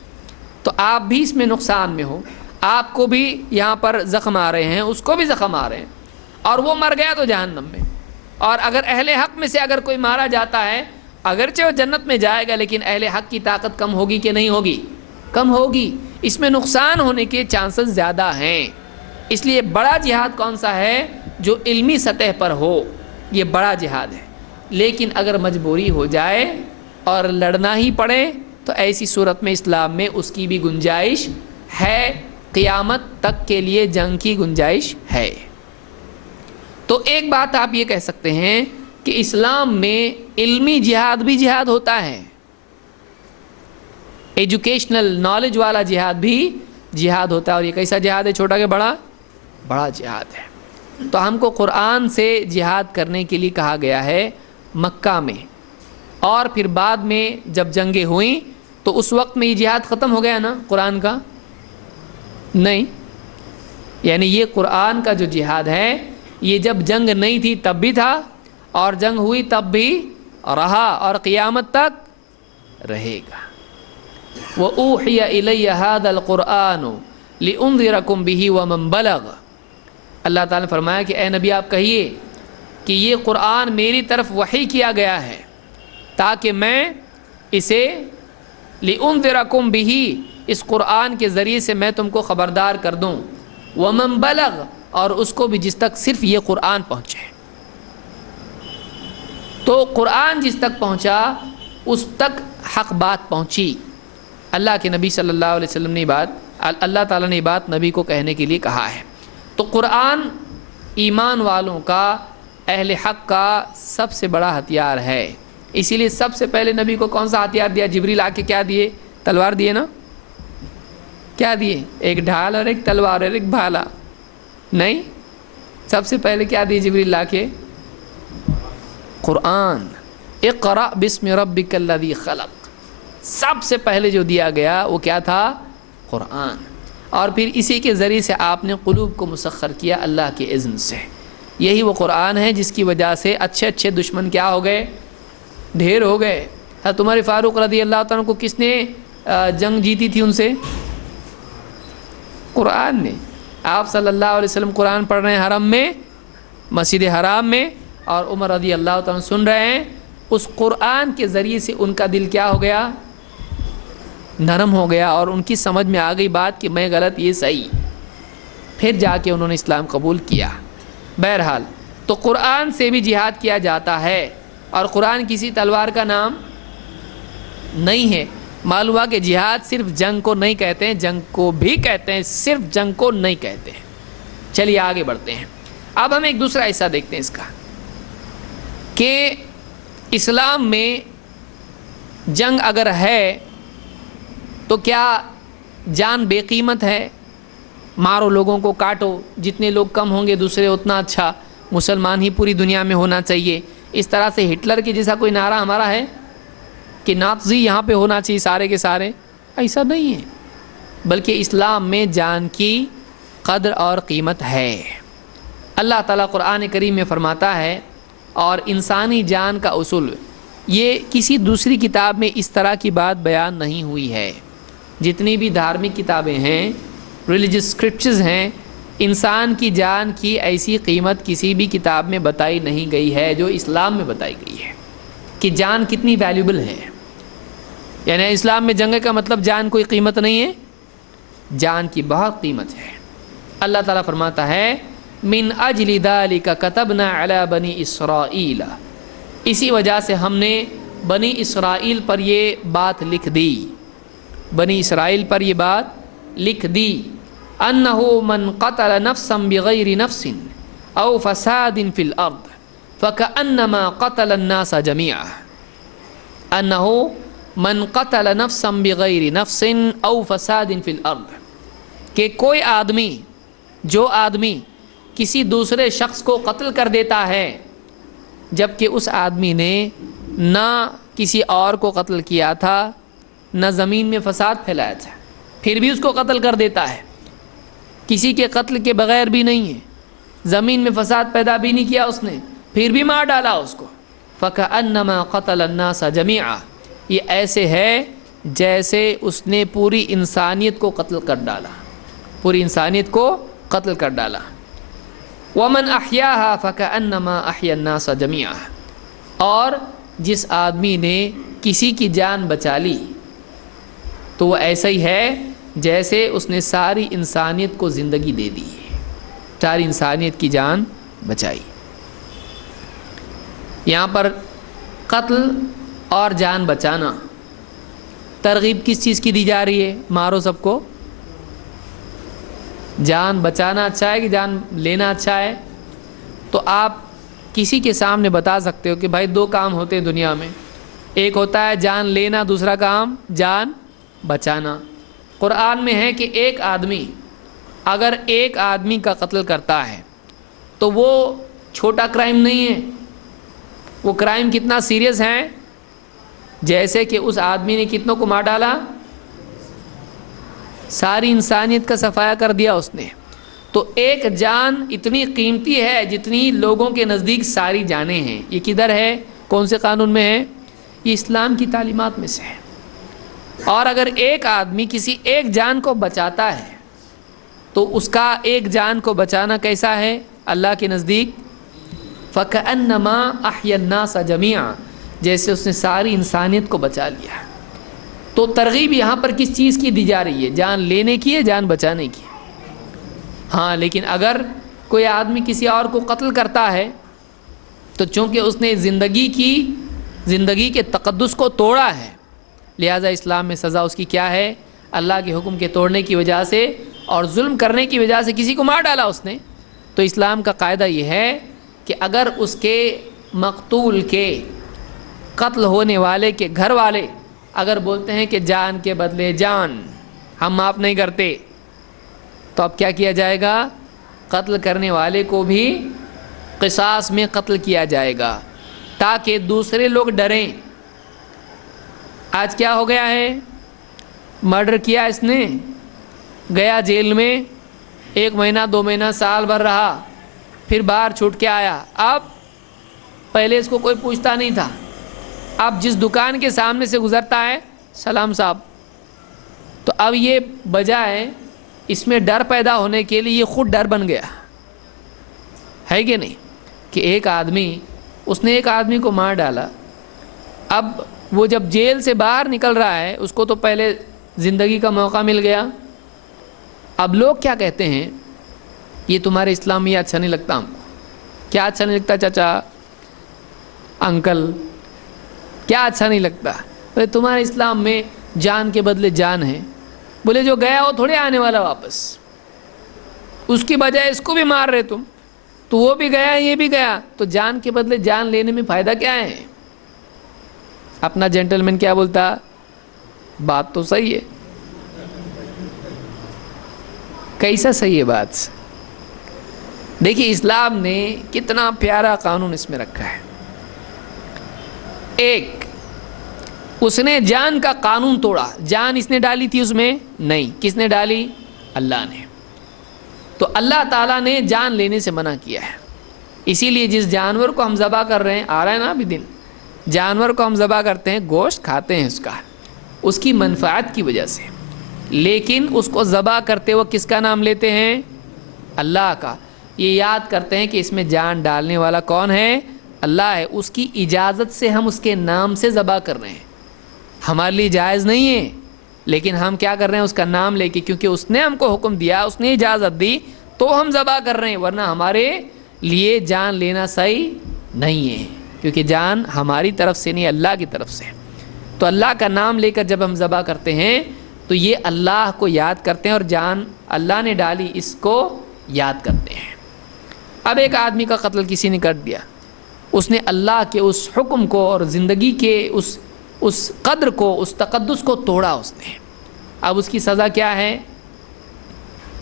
تو آپ بھی اس میں نقصان میں ہو، آپ کو بھی یہاں پر زخم آ رہے ہیں، اس کو بھی زخم آ رہے ہیں، اور وہ مر گیا تو جہنم میں۔ اور اگر اہل حق میں سے اگر کوئی مارا جاتا ہے، اگرچہ وہ جنت میں جائے گا لیکن اہل حق کی طاقت کم ہوگی کہ نہیں ہوگی؟ کم ہوگی، اس میں نقصان ہونے کے چانسز زیادہ ہیں۔ اس لیے بڑا جہاد کون سا ہے؟ جو علمی سطح پر ہو، یہ بڑا جہاد ہے۔ لیکن اگر مجبوری ہو جائے اور لڑنا ہی پڑے تو ایسی صورت میں اسلام میں اس کی بھی گنجائش ہے، قیامت تک کے لیے جنگ کی گنجائش ہے۔ تو ایک بات آپ یہ کہہ سکتے ہیں کہ اسلام میں علمی جہاد بھی جہاد ہوتا ہے، ایجوکیشنل نالج والا جہاد بھی جہاد ہوتا ہے، اور یہ کیسا جہاد ہے؟ چھوٹا کہ بڑا؟ بڑا جہاد ہے۔ تو ہم کو قرآن سے جہاد کرنے کے لیے کہا گیا ہے مکہ میں، اور پھر بعد میں جب جنگیں ہوئیں تو اس وقت میں یہ جہاد ختم ہو گیا نا قرآن کا؟ نہیں، یعنی یہ قرآن کا جو جہاد ہے یہ جب جنگ نہیں تھی تب بھی تھا، اور جنگ ہوئی تب بھی رہا، اور قیامت تک رہے گا۔ وَأُوحِيَ إِلَيَّ هَذَا الْقُرْآنُ لِأُنذِرَكُمْ بِهِ وَمَنْ بَلَغَ، اللہ تعالیٰ نے فرمایا کہ اے نبی آپ کہیے کہ یہ قرآن میری طرف وحی کیا گیا ہے تاکہ میں اسے لِأُنذِرَكُمْ بِهِ، اس قرآن کے ذریعے سے میں تم کو خبردار کر دوں، وَمَنْ بَلَغَ، اور اس کو بھی جس تک صرف یہ قرآن پہنچے۔ تو قرآن جس تک پہنچا اس تک حق بات پہنچی، اللہ کے نبی صلی اللہ علیہ وسلم نے بات، اللہ تعالیٰ نے بات نبی کو کہنے کے لیے کہا ہے۔ تو قرآن ایمان والوں کا اہل حق کا سب سے بڑا ہتھیار ہے. اسی لیے سب سے پہلے نبی کو کون سا ہتھیار دیا؟ جبریل آ کے کیا دیے؟ تلوار دیے نا. کیا دیے؟ ایک ڈھال اور ایک تلوار اور ایک بھالا. نہیں، سب سے پہلے کیا دیے جبریل لا کے؟ قرآن. اقرأ بسم ربک الذی خلق. سب سے پہلے جو دیا گیا وہ کیا تھا؟ قرآن. اور پھر اسی کے ذریعے سے آپ نے قلوب کو مسخر کیا اللہ کے اذن سے. یہی وہ قرآن ہے جس کی وجہ سے اچھے اچھے دشمن کیا ہو گئے؟ ڈھیر ہو گئے. حضرت عمر فاروق رضی اللہ تعالیٰ کو کس نے جنگ جیتی تھی ان سے؟ قرآن نے. آپ صلی اللہ علیہ وسلم قرآن پڑھ رہے ہیں حرم میں، مسجد حرام میں، اور عمر رضی اللہ تعالیٰ سن رہے ہیں. اس قرآن کے ذریعے سے ان کا دل کیا ہو گیا؟ نرم ہو گیا، اور ان کی سمجھ میں آ گئی بات کہ میں غلط یہ صحیح. پھر جا کے انہوں نے اسلام قبول کیا. بہرحال تو قرآن سے بھی جہاد کیا جاتا ہے، اور قرآن کسی تلوار کا نام نہیں ہے. معلوم ہوا کہ جہاد صرف جنگ کو نہیں کہتے ہیں، جنگ کو بھی کہتے ہیں، صرف جنگ کو نہیں کہتے ہیں. چلیے آگے بڑھتے ہیں. اب ہم ایک دوسرا حصہ دیکھتے ہیں اس کا، کہ اسلام میں جنگ اگر ہے تو کیا جان بے قیمت ہے؟ مارو، لوگوں کو کاٹو، جتنے لوگ کم ہوں گے دوسرے اتنا اچھا، مسلمان ہی پوری دنیا میں ہونا چاہیے. اس طرح سے ہٹلر کے جیسا کوئی نعرہ ہمارا ہے کہ نازی یہاں پہ ہونا چاہیے سارے کے سارے؟ ایسا نہیں ہے. بلکہ اسلام میں جان کی قدر اور قیمت ہے. اللہ تعالیٰ قرآن کریم میں فرماتا ہے، اور انسانی جان کا اصول یہ کسی دوسری کتاب میں اس طرح کی بات بیان نہیں ہوئی ہے. جتنی بھی دھارمک کتابیں ہیں، ریلیجس اسکرپچرز ہیں، انسان کی جان کی ایسی قیمت کسی بھی کتاب میں بتائی نہیں گئی ہے جو اسلام میں بتائی گئی ہے، کہ جان کتنی ویلیوبل ہے. یعنی اسلام میں جنگ کا مطلب جان کوئی قیمت نہیں ہے، جان کی بہت قیمت ہے. اللہ تعالیٰ فرماتا ہے من اجل ذلک کتبنا علی بنی اسرائیل، اسی وجہ سے ہم نے بنی اسرائیل پر یہ بات لکھ دی، بنی اسرائیل پر یہ بات لکھ دی، انہ من قتل نفسا بغیر نفس او فساد فی الارض فکأنما قتل الناس جميعا. انہ من قتل نفسا بغیر نفس او فساد فی الارض، کہ کوئی آدمی، جو آدمی کسی دوسرے شخص کو قتل کر دیتا ہے جبکہ اس آدمی نے نہ کسی اور کو قتل کیا تھا نہ زمین میں فساد پھیلایا تھا، پھر بھی اس کو قتل کر دیتا ہے، کسی کے قتل کے بغیر بھی نہیں ہے، زمین میں فساد پیدا بھی نہیں کیا اس نے، پھر بھی مار ڈالا اس کو، فَكَأَنَّمَا قَتَلَ النَّاسَ جَمِيعًا، یہ ایسے ہے جیسے اس نے پوری انسانیت کو قتل کر ڈالا، پوری انسانیت کو قتل کر ڈالا. وَمَنْ أَحْيَاهَا فَكَأَنَّمَا أَحْيَا النَّاسَ جَمِيعًا، اور جس آدمی نے کسی کی جان بچا لی تو وہ ایسا ہی ہے جیسے اس نے ساری انسانیت کو زندگی دے دی، ساری انسانیت کی جان بچائی. یہاں پر قتل اور جان بچانا، ترغیب کس چیز کی دی جا رہی ہے؟ مارو سب کو. جان بچانا اچھا ہے کہ جان لینا اچھا ہے؟ تو آپ کسی کے سامنے بتا سکتے ہو کہ بھائی دو کام ہوتے ہیں دنیا میں، ایک ہوتا ہے جان لینا، دوسرا کام جان بچانا. قرآن میں ہے کہ ایک آدمی اگر ایک آدمی کا قتل کرتا ہے تو وہ چھوٹا کرائم نہیں ہے، وہ کرائم کتنا سیریس ہے، جیسے کہ اس آدمی نے کتنوں کو مار ڈالا، ساری انسانیت کا صفایا کر دیا اس نے. تو ایک جان اتنی قیمتی ہے جتنی لوگوں کے نزدیک ساری جانیں ہیں. یہ کدھر ہے؟ کون سے قانون میں ہے؟ یہ اسلام کی تعلیمات میں سے ہے. اور اگر ایک آدمی کسی ایک جان کو بچاتا ہے تو اس کا ایک جان کو بچانا کیسا ہے اللہ کے نزدیک؟ فَكَأَنَّمَا أَحْيَا النَّاسَ جَمِيعًا، جیسے اس نے ساری انسانیت کو بچا لیا. تو ترغیب یہاں پر کس چیز کی دی جا رہی ہے؟ جان لینے کی ہے، جان بچانے کی. ہاں، لیکن اگر کوئی آدمی کسی اور کو قتل کرتا ہے تو چونکہ اس نے زندگی کے تقدس کو توڑا ہے، لہذا اسلام میں سزا اس کی کیا ہے؟ اللہ کے حکم کے توڑنے کی وجہ سے اور ظلم کرنے کی وجہ سے کسی کو مار ڈالا اس نے، تو اسلام کا قاعدہ یہ ہے کہ اگر اس کے مقتول کے قتل ہونے والے کے گھر والے اگر بولتے ہیں کہ جان کے بدلے جان ہم معاف نہیں کرتے، تو اب کیا کیا جائے گا؟ قتل کرنے والے کو بھی قصاص میں قتل کیا جائے گا تاکہ دوسرے لوگ ڈریں۔ آج کیا ہو گیا ہے؟ مرڈر کیا اس نے، گیا جیل میں 1 مہینہ 2 مہینہ سال بھر رہا، پھر باہر چھوٹ کے آیا۔ اب پہلے اس کو کوئی پوچھتا نہیں تھا، اب جس دکان کے سامنے سے گزرتا ہے سلام صاحب، تو اب یہ بجائے اس میں ڈر پیدا ہونے کے لیے یہ خود ڈر بن گیا ہے کہ نہیں؟ کہ ایک آدمی اس نے ایک آدمی کو مار ڈالا، اب وہ جب جیل سے باہر نکل رہا ہے اس کو تو پہلے زندگی کا موقع مل گیا، اب لوگ کیا کہتے ہیں؟ یہ تمہارے اسلام میں یہ اچھا نہیں لگتا ہم کو۔ کیا اچھا نہیں لگتا چچا انکل؟ کیا اچھا نہیں لگتا؟ بولے تمہارے اسلام میں جان کے بدلے جان ہے۔ بولے جو گیا وہ تھوڑے آنے والا واپس، اس کی بجائے اس کو بھی مار رہے تم، تو وہ بھی گیا یہ بھی گیا، تو جان کے بدلے جان لینے میں فائدہ کیا ہے؟ اپنا جینٹلمین کیا بولتا؟ بات تو صحیح ہے۔ کیسا صحیح ہے بات؟ دیکھیے اسلام نے کتنا پیارا قانون اس میں رکھا ہے۔ ایک، اس نے جان کا قانون توڑا، جان اس نے ڈالی تھی اس میں نہیں، کس نے ڈالی؟ اللہ نے۔ تو اللہ تعالیٰ نے جان لینے سے منع کیا ہے، اسی لیے جس جانور کو ہم ذبح کر رہے ہیں، آ رہا ہے نا ابھی دن، جانور کو ہم ذبح کرتے ہیں، گوشت کھاتے ہیں اس کا، اس کی منفعت کی وجہ سے، لیکن اس کو ذبح کرتے وہ کس کا نام لیتے ہیں؟ اللہ کا۔ یہ یاد کرتے ہیں کہ اس میں جان ڈالنے والا کون ہے؟ اللہ ہے، اس کی اجازت سے ہم اس کے نام سے ذبح کر رہے ہیں، ہمارے لیے جائز نہیں ہے، لیکن ہم کیا کر رہے ہیں؟ اس کا نام لے کے، کیونکہ اس نے ہم کو حکم دیا، اس نے اجازت دی تو ہم ذبح کر رہے ہیں، ورنہ ہمارے لیے جان لینا صحیح نہیں ہے، کیونکہ جان ہماری طرف سے نہیں، اللہ کی طرف سے۔ تو اللہ کا نام لے کر جب ہم ذبح کرتے ہیں تو یہ اللہ کو یاد کرتے ہیں، اور جان اللہ نے ڈالی اس کو یاد کرتے ہیں۔ اب ایک آدمی کا قتل کسی نے کر دیا، اس نے اللہ کے اس حکم کو اور زندگی کے اس قدر کو، اس تقدس کو توڑا اس نے، اب اس کی سزا کیا ہے؟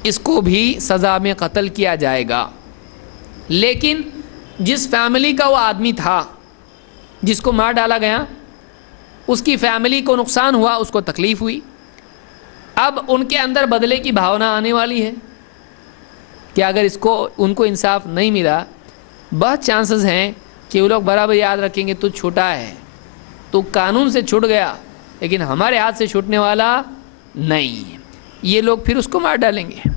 اس کو بھی سزا میں قتل کیا جائے گا، لیکن جس فیملی کا وہ آدمی تھا جس کو مار ڈالا گیا، اس کی فیملی کو نقصان ہوا، اس کو تکلیف ہوئی، اب ان کے اندر بدلے کی بھاونا آنے والی ہے کہ اگر ان کو انصاف نہیں ملا، بہت چانسز ہیں کہ وہ لوگ برابر یاد رکھیں گے تو چھوٹا ہے، تو قانون سے چھوٹ گیا لیکن ہمارے ہاتھ سے چھوٹنے والا نہیں، یہ لوگ پھر اس کو مار ڈالیں گے،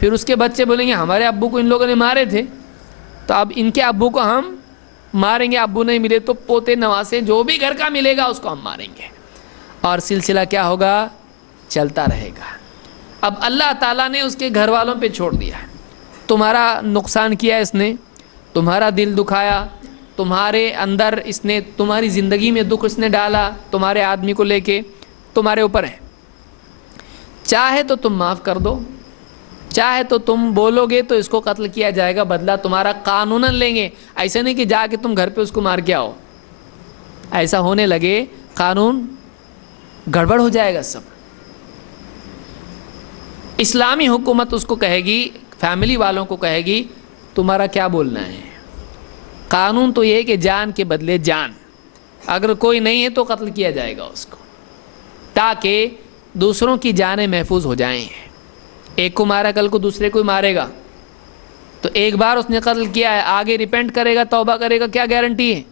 پھر اس کے بچے بولیں گے ہمارے ابو کو ان لوگوں نے مارے تھے، تو اب ان کے ابو کو ہم ماریں گے، ابو نہیں ملے تو پوتے نواسے جو بھی گھر کا ملے گا اس کو ہم ماریں گے، اور سلسلہ کیا ہوگا؟ چلتا رہے گا۔ اب اللہ تعالیٰ نے اس کے گھر والوں پہ چھوڑ دیا، تمہارا نقصان کیا اس نے، تمہارا دل دکھایا، تمہارے اندر اس نے، تمہاری زندگی میں دکھ اس نے ڈالا، تمہارے آدمی کو لے کے تمہارے اوپر ہے، چاہے تو تم معاف کر دو، چاہے تو تم بولو گے تو اس کو قتل کیا جائے گا، بدلہ تمہارا قانوناً لیں گے، ایسا نہیں کہ جا کے تم گھر پہ اس کو مار کے آؤ، ایسا ہونے لگے قانون گڑبڑ ہو جائے گا سب۔ اسلامی حکومت اس کو کہے گی، فیملی والوں کو کہے گی تمہارا کیا بولنا ہے، قانون تو یہ ہے کہ جان کے بدلے جان، اگر کوئی نہیں ہے تو قتل کیا جائے گا اس کو، تاکہ دوسروں کی جانیں محفوظ ہو جائیں۔ ایک کو مارا کل کو دوسرے کو مارے گا، تو ایک بار اس نے قتل کیا ہے، آگے ریپینٹ کرے گا، توبہ کرے گا، کیا گارنٹی ہے؟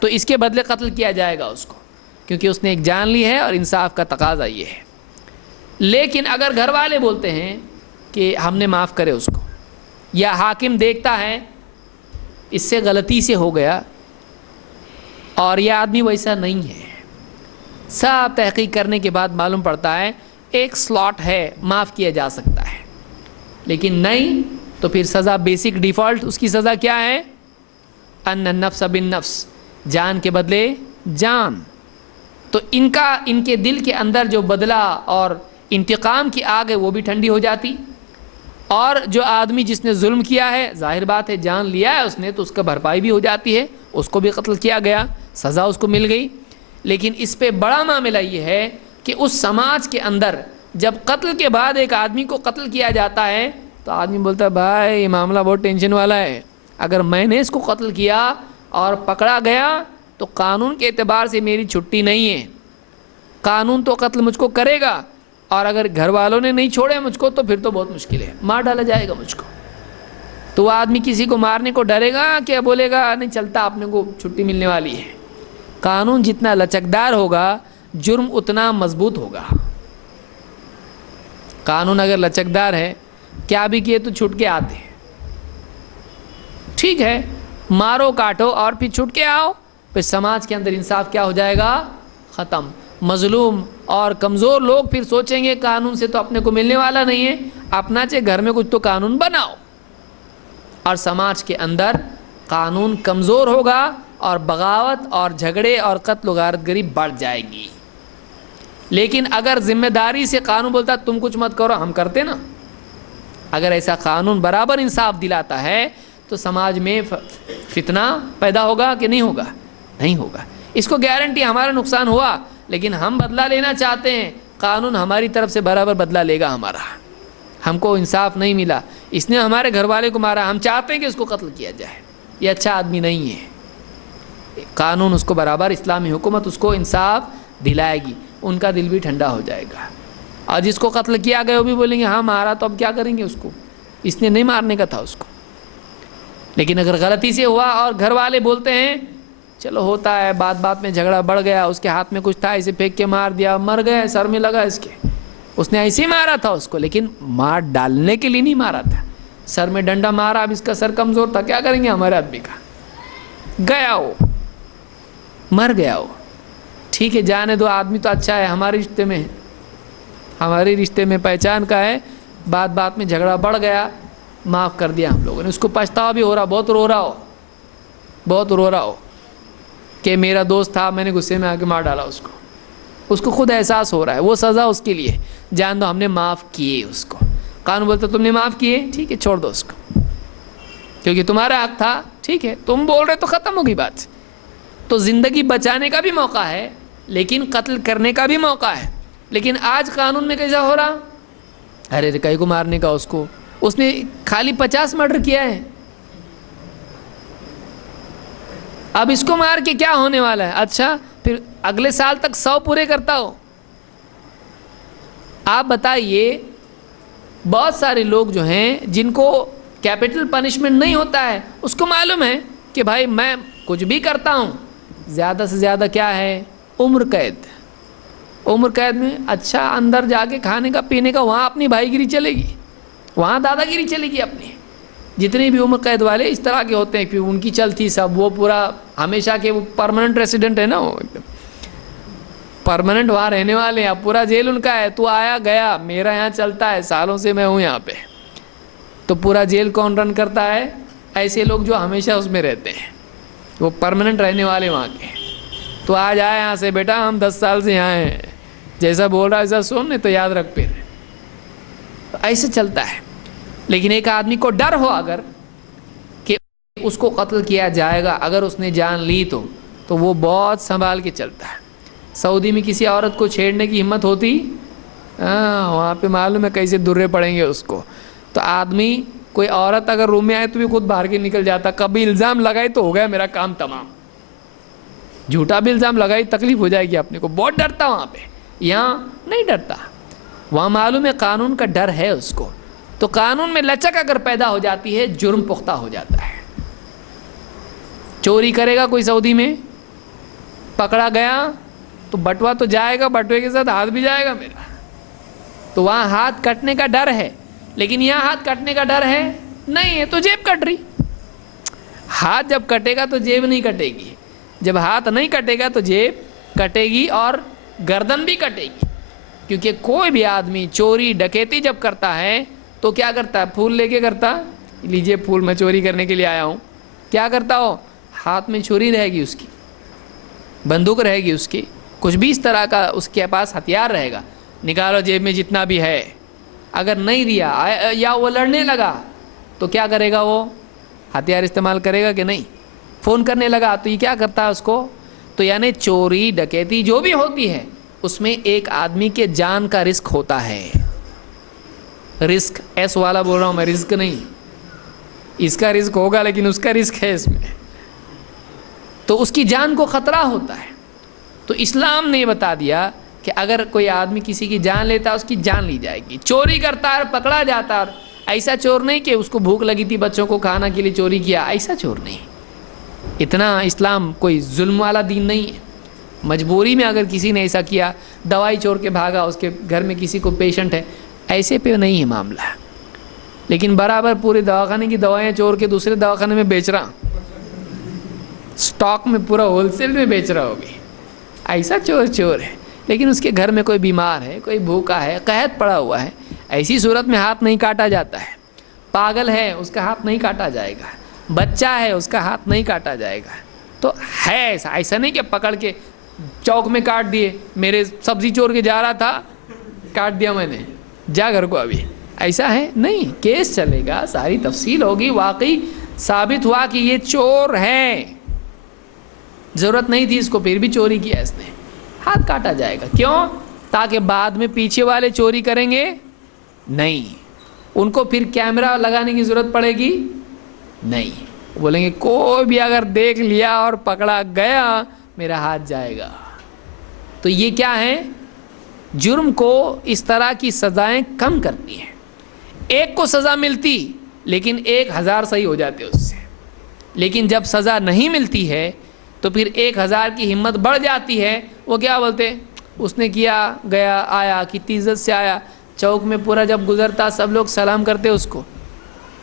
تو اس کے بدلے قتل کیا جائے گا اس کو، کیونکہ اس نے ایک جان لی ہے اور انصاف کا تقاضا یہ ہے۔ لیکن اگر گھر والے بولتے ہیں کہ ہم نے معاف کرے اس کو، یا حاکم دیکھتا ہے اس سے غلطی سے ہو گیا اور یہ آدمی ویسا نہیں ہے، سب تحقیق کرنے کے بعد معلوم پڑتا ہے ایک سلاٹ ہے، معاف کیا جا سکتا ہے، لیکن نہیں تو پھر سزا بیسک ڈیفالٹ اس کی سزا کیا ہے؟ ان النفس بالنفس، جان کے بدلے جان۔ تو ان کے دل کے اندر جو بدلہ اور انتقام کی آگ ہے وہ بھی ٹھنڈی ہو جاتی، اور جو آدمی جس نے ظلم کیا ہے، ظاہر بات ہے جان لیا ہے اس نے تو اس کا بھرپائی بھی ہو جاتی ہے، اس کو بھی قتل کیا گیا، سزا اس کو مل گئی۔ لیکن اس پہ بڑا معاملہ یہ ہے کہ اس سماج کے اندر جب قتل کے بعد ایک آدمی کو قتل کیا جاتا ہے تو آدمی بولتا ہے بھائی یہ معاملہ بہت ٹینشن والا ہے، اگر میں نے اس کو قتل کیا اور پکڑا گیا تو قانون کے اعتبار سے میری چھٹی نہیں ہے، قانون تو قتل مجھ کو کرے گا، اور اگر گھر والوں نے نہیں چھوڑے مجھ کو تو پھر تو بہت مشکل ہے، مار ڈالا جائے گا مجھ کو۔ تو وہ آدمی کسی کو مارنے کو ڈرے گا کہ بولے گا نہیں چلتا اپنے کو چھٹی ملنے والی ہے۔ قانون جتنا لچکدار ہوگا جرم اتنا مضبوط ہوگا۔ قانون اگر لچکدار ہے کیا بھی کیے تو چھٹ کے آتے ہیں، ٹھیک ہے مارو کاٹو اور پھر چھٹ کے آؤ، پھر سماج کے اندر انصاف کیا ہو جائے گا؟ ختم۔ مظلوم اور کمزور لوگ پھر سوچیں گے قانون سے تو اپنے کو ملنے والا نہیں ہے، اپنا چاہے گھر میں کچھ تو قانون بناؤ، اور سماج کے اندر قانون کمزور ہوگا اور بغاوت اور جھگڑے اور قتل و غارت گری بڑھ جائے گی۔ لیکن اگر ذمہ داری سے قانون بولتا تم کچھ مت کرو ہم کرتے نا، اگر ایسا قانون برابر انصاف دلاتا ہے تو سماج میں فتنہ پیدا ہوگا کہ نہیں ہوگا؟ نہیں ہوگا۔ اس کو گارنٹی ہمارا نقصان ہوا لیکن ہم بدلہ لینا چاہتے ہیں، قانون ہماری طرف سے برابر بدلہ لے گا ہمارا، ہم کو انصاف نہیں ملا، اس نے ہمارے گھر والے کو مارا، ہم چاہتے ہیں کہ اس کو قتل کیا جائے، یہ اچھا آدمی نہیں ہے، قانون اس کو برابر، اسلامی حکومت اس کو انصاف دلائے گی، ان کا دل بھی ٹھنڈا ہو جائے گا۔ اور جس کو قتل کیا گیا وہ بھی بولیں گے ہاں مارا تو اب کیا کریں گے اس کو، اس نے نہیں مارنے کا تھا اس کو۔ لیکن اگر غلطی سے ہوا اور گھر والے بولتے ہیں چلو ہوتا ہے، بات بات میں جھگڑا بڑھ گیا، اس کے ہاتھ میں کچھ تھا اسے پھینک کے مار دیا، مر گئے، سر میں لگا اس کے، اس نے ایسے ہی مارا تھا اس کو، لیکن مار ڈالنے کے لیے نہیں مارا تھا، سر میں ڈنڈا مارا، اب اس کا سر کمزور تھا، کیا کریں گے ہمارے آدمی کا، گیا وہ، مر گیا وہ، ٹھیک ہے جانے دو، آدمی تو اچھا ہے، ہمارے رشتے میں ہے، ہمارے رشتے میں پہچان کا ہے، بات بات میں جھگڑا بڑھ گیا، معاف کر دیا ہم لوگوں نے، اس کو پچھتاوا بھی ہو رہا، بہت رو رہا ہو، بہت رو رہا ہو کہ میرا دوست تھا میں نے غصے میں آ کے مار ڈالا اس کو خود احساس ہو رہا ہے، وہ سزا اس کے لیے، جان دو ہم نے معاف کیے اس کو، قانون بولتا تم نے معاف کیے ٹھیک ہے چھوڑ دو اس کو کیونکہ تمہارا حق تھا، ٹھیک ہے تم بول رہے تو ختم ہوگی بات۔ تو زندگی بچانے کا بھی موقع ہے لیکن قتل کرنے کا بھی موقع ہے، لیکن آج قانون میں کیسا ہو رہا، ارے کئی کو مارنے کا، اس نے خالی 50 مرڈر کیا ہے، اب اس کو مار کے کیا ہونے والا ہے، اچھا پھر اگلے سال تک 100 پورے کرتا ہو۔ آپ بتائیے بہت سارے لوگ جو ہیں جن کو کیپٹل پنشمنٹ نہیں ہوتا ہے، اس کو معلوم ہے کہ بھائی میں کچھ بھی کرتا ہوں زیادہ سے زیادہ کیا ہے، عمر قید، عمر قید میں اچھا اندر جا کے کھانے کا پینے کا، وہاں اپنی بھائی گیری چلے گی، وہاں دادا گیری چلے گی اپنی، جتنے بھی عمر قید والے اس طرح کے ہوتے ہیں کہ ان کی چلتی سب، وہ پورا ہمیشہ کے وہ پرماننٹ ریسیڈنٹ ہے نا، وہ پرماننٹ وہاں رہنے والے ہیں، اب پورا جیل ان کا ہے، تو آیا گیا، میرا یہاں چلتا ہے، سالوں سے میں ہوں یہاں پہ، تو پورا جیل کون رن کرتا ہے؟ ایسے لوگ جو ہمیشہ اس میں رہتے ہیں، وہ پرماننٹ رہنے والے وہاں کے، تو آج آئے یہاں سے بیٹا ہم 10 سال سے یہاں ہیں، جیسا بول رہا ایسا سن، نہیں تو یاد رکھ پھر، تو ایسے چلتا ہے۔ لیکن ایک آدمی کو ڈر ہو اگر کہ اس کو قتل کیا جائے گا، اگر اس نے جان لی تو وہ بہت سنبھال کے چلتا ہے۔ سعودی میں کسی عورت کو چھیڑنے کی ہمت ہوتی، وہاں پہ معلوم ہے کیسے درے پڑیں گے اس کو، تو آدمی کوئی عورت اگر روم میں آئے تو بھی خود باہر کے نکل جاتا، کبھی الزام لگائی تو ہو گیا میرا کام تمام، جھوٹا بھی الزام لگائی تکلیف ہو جائے گی اپنے کو، بہت ڈرتا وہاں پہ، یہاں نہیں ڈرتا، وہاں معلوم ہے قانون کا ڈر ہے اس کو، تو قانون میں لچک اگر پیدا ہو جاتی ہے جرم پختہ ہو جاتا ہے۔ چوری کرے گا کوئی سعودی میں، پکڑا گیا تو بٹوا تو جائے گا، بٹوے کے ساتھ ہاتھ بھی جائے گا میرا، تو وہاں ہاتھ کٹنے کا ڈر ہے، لیکن یہاں ہاتھ کٹنے کا ڈر ہے نہیں ہے، تو جیب کٹ رہی، ہاتھ جب کٹے گا تو جیب نہیں کٹے گی، جب ہاتھ نہیں کٹے گا تو جیب کٹے گی اور گردن بھی کٹے گی، کیونکہ کوئی بھی آدمی چوری ڈکیتی جب کرتا ہے تو کیا کرتا ہے، پھول لے کے کرتا، لیجئے پھول میں چوری کرنے کے لیے آیا ہوں، کیا کرتا ہو، ہاتھ میں چھری رہے گی، اس کی بندوق رہے گی، اس کی کچھ بھی اس طرح کا اس کے پاس ہتھیار رہے گا، نکالو جیب میں جتنا بھی ہے، اگر نہیں دیا یا وہ لڑنے لگا تو کیا کرے گا؟ وہ ہتھیار استعمال کرے گا کہ نہیں؟ فون کرنے لگا تو یہ کیا کرتا ہے اس کو؟ تو یعنی چوری ڈکیتی جو بھی ہوتی ہے اس میں ایک آدمی کے جان کا رسک ہوتا ہے. رسک ایس والا بول رہا ہوں میں، رزق نہیں. اس کا رزق ہوگا لیکن اس کا رسک ہے اس میں، تو اس کی جان کو خطرہ ہوتا ہے. تو اسلام نے یہ بتا دیا کہ اگر کوئی آدمی کسی کی جان لیتا ہے اس کی جان لی جائے گی. چوری کرتا ہے پکڑا جاتا ہے، ایسا چور نہیں کہ اس کو بھوک لگی تھی بچوں کو کھانا کے لیے چوری کیا، ایسا چور نہیں. اتنا اسلام کوئی ظلم والا دین نہیں ہے. مجبوری میں اگر کسی نے ایسا کیا، دوائی چور کے بھاگا، اس کے گھر میں کسی کو پیشنٹ ہے، ایسے پہ نہیں ہے معاملہ. لیکن برابر پورے دواخانے کی دوائیں چور کے دوسرے دواخانے میں بیچ رہا، اسٹاک میں پورا ہول سیل میں بیچ رہا ہوگی، ایسا چور چور ہے. لیکن اس کے گھر میں کوئی بیمار ہے، کوئی بھوکا ہے، قحط پڑا ہوا ہے، ایسی صورت میں ہاتھ نہیں کاٹا جاتا ہے. پاگل ہے اس کا ہاتھ نہیں کاٹا جائے گا، بچہ ہے اس کا ہاتھ نہیں کاٹا جائے گا. تو ہے ایسا نہیں کہ پکڑ کے چوک میں کاٹ دیے. میرے سبزی چور کے جا رہا تھا، کاٹ دیا میں نے، جا گھر کو. ابھی ایسا ہے نہیں، کیس چلے گا، ساری تفصیل ہوگی، واقعی ثابت ہوا کہ یہ چور ہے، ضرورت نہیں تھی اس کو پھر بھی چوری کیا اس نے، ہاتھ کاٹا جائے گا. کیوں؟ تاکہ بعد میں پیچھے والے چوری کریں گے نہیں، ان کو پھر کیمرہ لگانے کی ضرورت پڑے گی نہیں. بولیں گے کوئی بھی اگر دیکھ لیا اور پکڑا گیا میرا ہاتھ جائے گا. تو یہ کیا ہے؟ جرم کو اس طرح کی سزائیں کم کرتی ہیں. ایک کو سزا ملتی لیکن 1000 صحیح ہو جاتے اس سے. لیکن جب سزا نہیں ملتی ہے تو پھر 1000 کی ہمت بڑھ جاتی ہے. وہ کیا بولتے؟ اس نے کیا، گیا، آیا، کتنی عزت سے آیا، چوک میں پورا جب گزرتا سب لوگ سلام کرتے اس کو.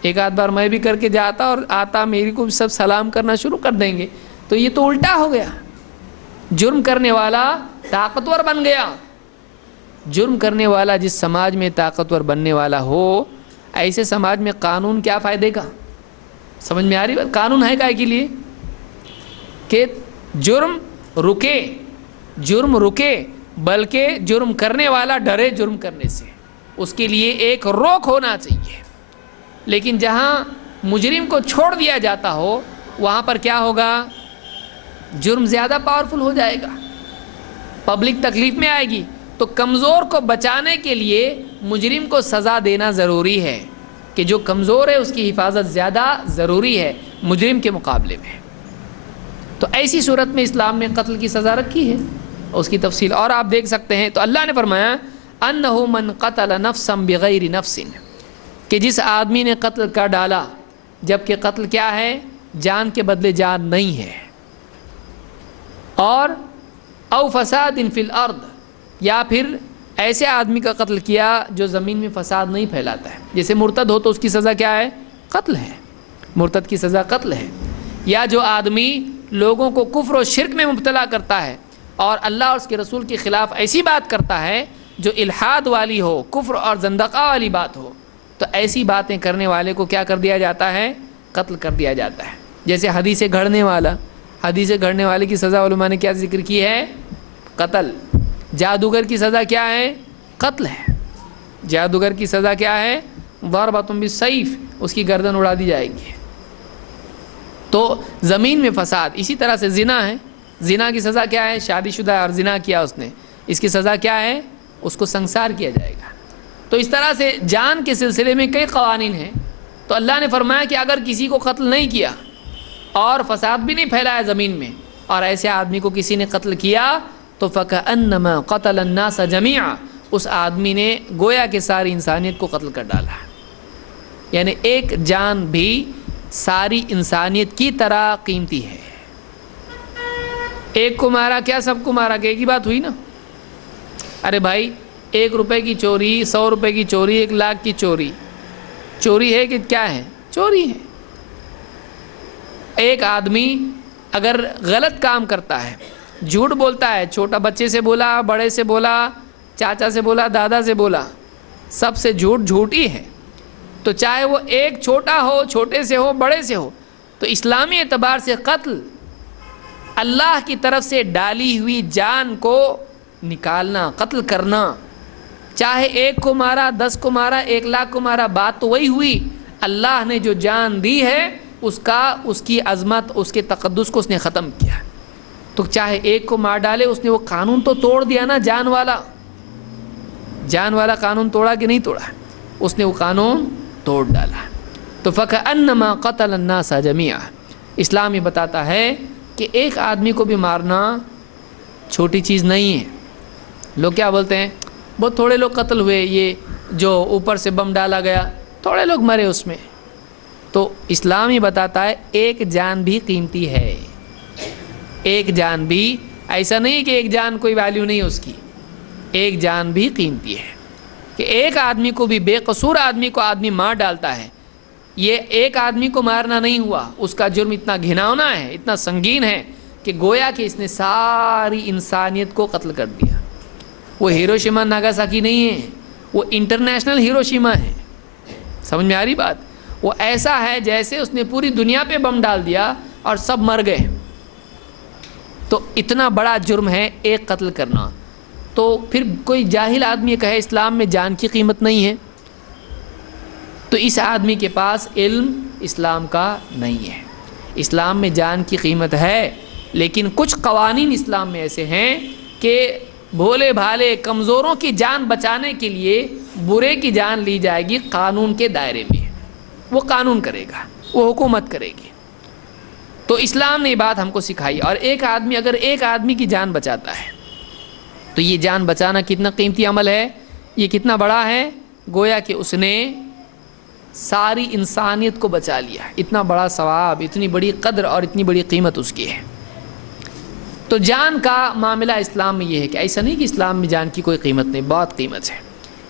ایک آدھ بار میں بھی کر کے جاتا اور آتا، میری کو بھی سب سلام کرنا شروع کر دیں گے. تو یہ تو الٹا ہو گیا، جرم کرنے والا طاقتور بن گیا. جرم کرنے والا جس سماج میں طاقتور بننے والا ہو، ایسے سماج میں قانون کیا فائدے کا؟ سمجھ میں آ رہی بات؟ قانون ہے کائے کے لیے کہ جرم رکے، بلکہ جرم کرنے والا ڈرے جرم کرنے سے، اس کے لیے ایک روک ہونا چاہیے. لیکن جہاں مجرم کو چھوڑ دیا جاتا ہو وہاں پر کیا ہوگا؟ جرم زیادہ پاورفل ہو جائے گا، پبلک تکلیف میں آئے گی. تو کمزور کو بچانے کے لیے مجرم کو سزا دینا ضروری ہے، کہ جو کمزور ہے اس کی حفاظت زیادہ ضروری ہے مجرم کے مقابلے میں. تو ایسی صورت میں اسلام نے قتل کی سزا رکھی ہے، اس کی تفصیل اور آپ دیکھ سکتے ہیں. تو اللہ نے فرمایا انہ من قتل نفسا بغیر نفس، کہ جس آدمی نے قتل کر ڈالا جبکہ قتل کیا ہے؟ جان کے بدلے جان نہیں ہے. اور او فساد فی الارض، یا پھر ایسے آدمی کا قتل کیا جو زمین میں فساد نہیں پھیلاتا ہے. جیسے مرتد ہو تو اس کی سزا کیا ہے؟ قتل ہے، مرتد کی سزا قتل ہے. یا جو آدمی لوگوں کو کفر و شرک میں مبتلا کرتا ہے اور اللہ اور اس کے رسول کے خلاف ایسی بات کرتا ہے جو الحاد والی ہو، کفر اور زندقہ والی بات ہو، تو ایسی باتیں کرنے والے کو کیا کر دیا جاتا ہے؟ قتل کر دیا جاتا ہے. جیسے حدیث گھڑنے والا، حدیث گھڑنے والے کی سزا علماء نے کیا ذکر کی ہے؟ قتل. جادوگر کی سزا کیا ہے؟ قتل ہے. جادوگر کی سزا کیا ہے؟ ضربۃ بالسیف، اس کی گردن اڑا دی جائے گی. تو زمین میں فساد. اسی طرح سے زنا ہے، زنا کی سزا کیا ہے؟ شادی شدہ اور زنا کیا اس نے، اس کی سزا کیا ہے؟ اس کو سنسار کیا جائے گا. تو اس طرح سے جان کے سلسلے میں کئی قوانین ہیں. تو اللہ نے فرمایا کہ اگر کسی کو قتل نہیں کیا اور فساد بھی نہیں پھیلایا زمین میں، اور ایسے آدمی کو کسی نے قتل کیا تو فَكَأَنَّمَا قَتَلَ النَّاسَ جَمِيعًا، اس آدمی نے گویا کہ ساری انسانیت کو قتل کر ڈالا. یعنی ایک جان بھی ساری انسانیت کی طرح قیمتی ہے. ایک کو مارا کیا سب کو مارا؟ کہ ایک ہی بات ہوئی نا. ارے بھائی 1 روپے کی چوری، 100 روپے کی چوری، 1 لاکھ کی چوری، چوری ہے کہ کیا ہے؟ چوری ہے. ایک آدمی اگر غلط کام کرتا ہے، جھوٹ بولتا ہے، چھوٹا بچے سے بولا، بڑے سے بولا، چاچا سے بولا، دادا سے بولا، سب سے جھوٹ ہی ہے. تو چاہے وہ ایک چھوٹا ہو، چھوٹے سے ہو، بڑے سے ہو، تو اسلامی اعتبار سے قتل اللہ کی طرف سے ڈالی ہوئی جان کو نکالنا، قتل کرنا، چاہے 1 کو مارا، 10 کو مارا، 1,00,000 کو مارا، بات تو وہی ہوئی، اللہ نے جو جان دی ہے اس کی عظمت، اس کے تقدس کو اس نے ختم کیا۔ تو چاہے 1 کو مار ڈالے، اس نے وہ قانون تو توڑ دیا نا، جان والا قانون توڑا کہ نہیں توڑا؟ اس نے وہ قانون توڑ ڈالا۔ تو فَكَأَنَّمَا قَتَلَ النَّاسَ جَمِيعًا، اسلام یہ بتاتا ہے کہ ایک آدمی کو بھی مارنا چھوٹی چیز نہیں ہے۔ لوگ کیا بولتے ہیں، بہت تھوڑے لوگ قتل ہوئے، یہ جو اوپر سے بم ڈالا گیا تھوڑے لوگ مرے اس میں۔ تو اسلام یہ بتاتا ہے ایک جان بھی قیمتی ہے، ایک جان بھی، ایسا نہیں کہ ایک جان کوئی ویلیو نہیں ہے اس کی، ایک جان بھی قیمتی ہے۔ کہ ایک آدمی کو بھی، بے قصور آدمی کو آدمی مار ڈالتا ہے، یہ ایک آدمی کو مارنا نہیں ہوا، اس کا جرم اتنا گھناؤنا ہے، اتنا سنگین ہے کہ گویا کہ اس نے ساری انسانیت کو قتل کر دیا۔ وہ ہیروشیما ناگاساکی نہیں ہے، وہ انٹرنیشنل ہیروشیما ہے۔ سمجھ میں آ رہی بات؟ وہ ایسا ہے جیسے اس نے پوری دنیا پہ بم ڈال دیا اور سب مر گئے۔ تو اتنا بڑا جرم ہے ایک قتل کرنا۔ تو پھر کوئی جاہل آدمی کہے اسلام میں جان کی قیمت نہیں ہے، تو اس آدمی کے پاس علم اسلام کا نہیں ہے۔ اسلام میں جان کی قیمت ہے، لیکن کچھ قوانین اسلام میں ایسے ہیں کہ بھولے بھالے کمزوروں کی جان بچانے کے لیے برے کی جان لی جائے گی قانون کے دائرے میں، وہ قانون کرے گا، وہ حکومت کرے گی۔ تو اسلام نے یہ بات ہم کو سکھائی۔ اور ایک آدمی اگر ایک آدمی کی جان بچاتا ہے تو یہ جان بچانا کتنا قیمتی عمل ہے، یہ کتنا بڑا ہے، گویا کہ اس نے ساری انسانیت کو بچا لیا۔ اتنا بڑا ثواب، اتنی بڑی قدر اور اتنی بڑی قیمت اس کی ہے۔ تو جان کا معاملہ اسلام میں یہ ہے کہ ایسا نہیں کہ اسلام میں جان کی کوئی قیمت نہیں، بہت قیمت ہے۔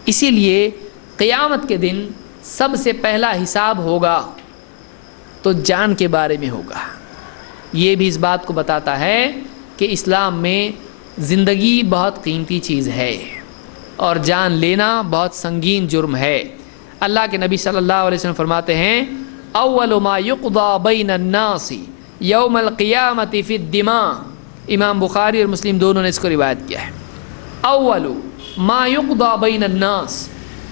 اسی لیے قیامت کے دن سب سے پہلا حساب ہوگا تو جان کے بارے میں ہوگا۔ یہ بھی اس بات کو بتاتا ہے کہ اسلام میں زندگی بہت قیمتی چیز ہے اور جان لینا بہت سنگین جرم ہے۔ اللہ کے نبی صلی اللہ علیہ وسلم فرماتے ہیں اول ما یقضى بین الناس یوم القیامت فی الدماء، امام بخاری اور مسلم دونوں نے اس کو روایت کیا ہے۔ اول ما یقضى بین الناس،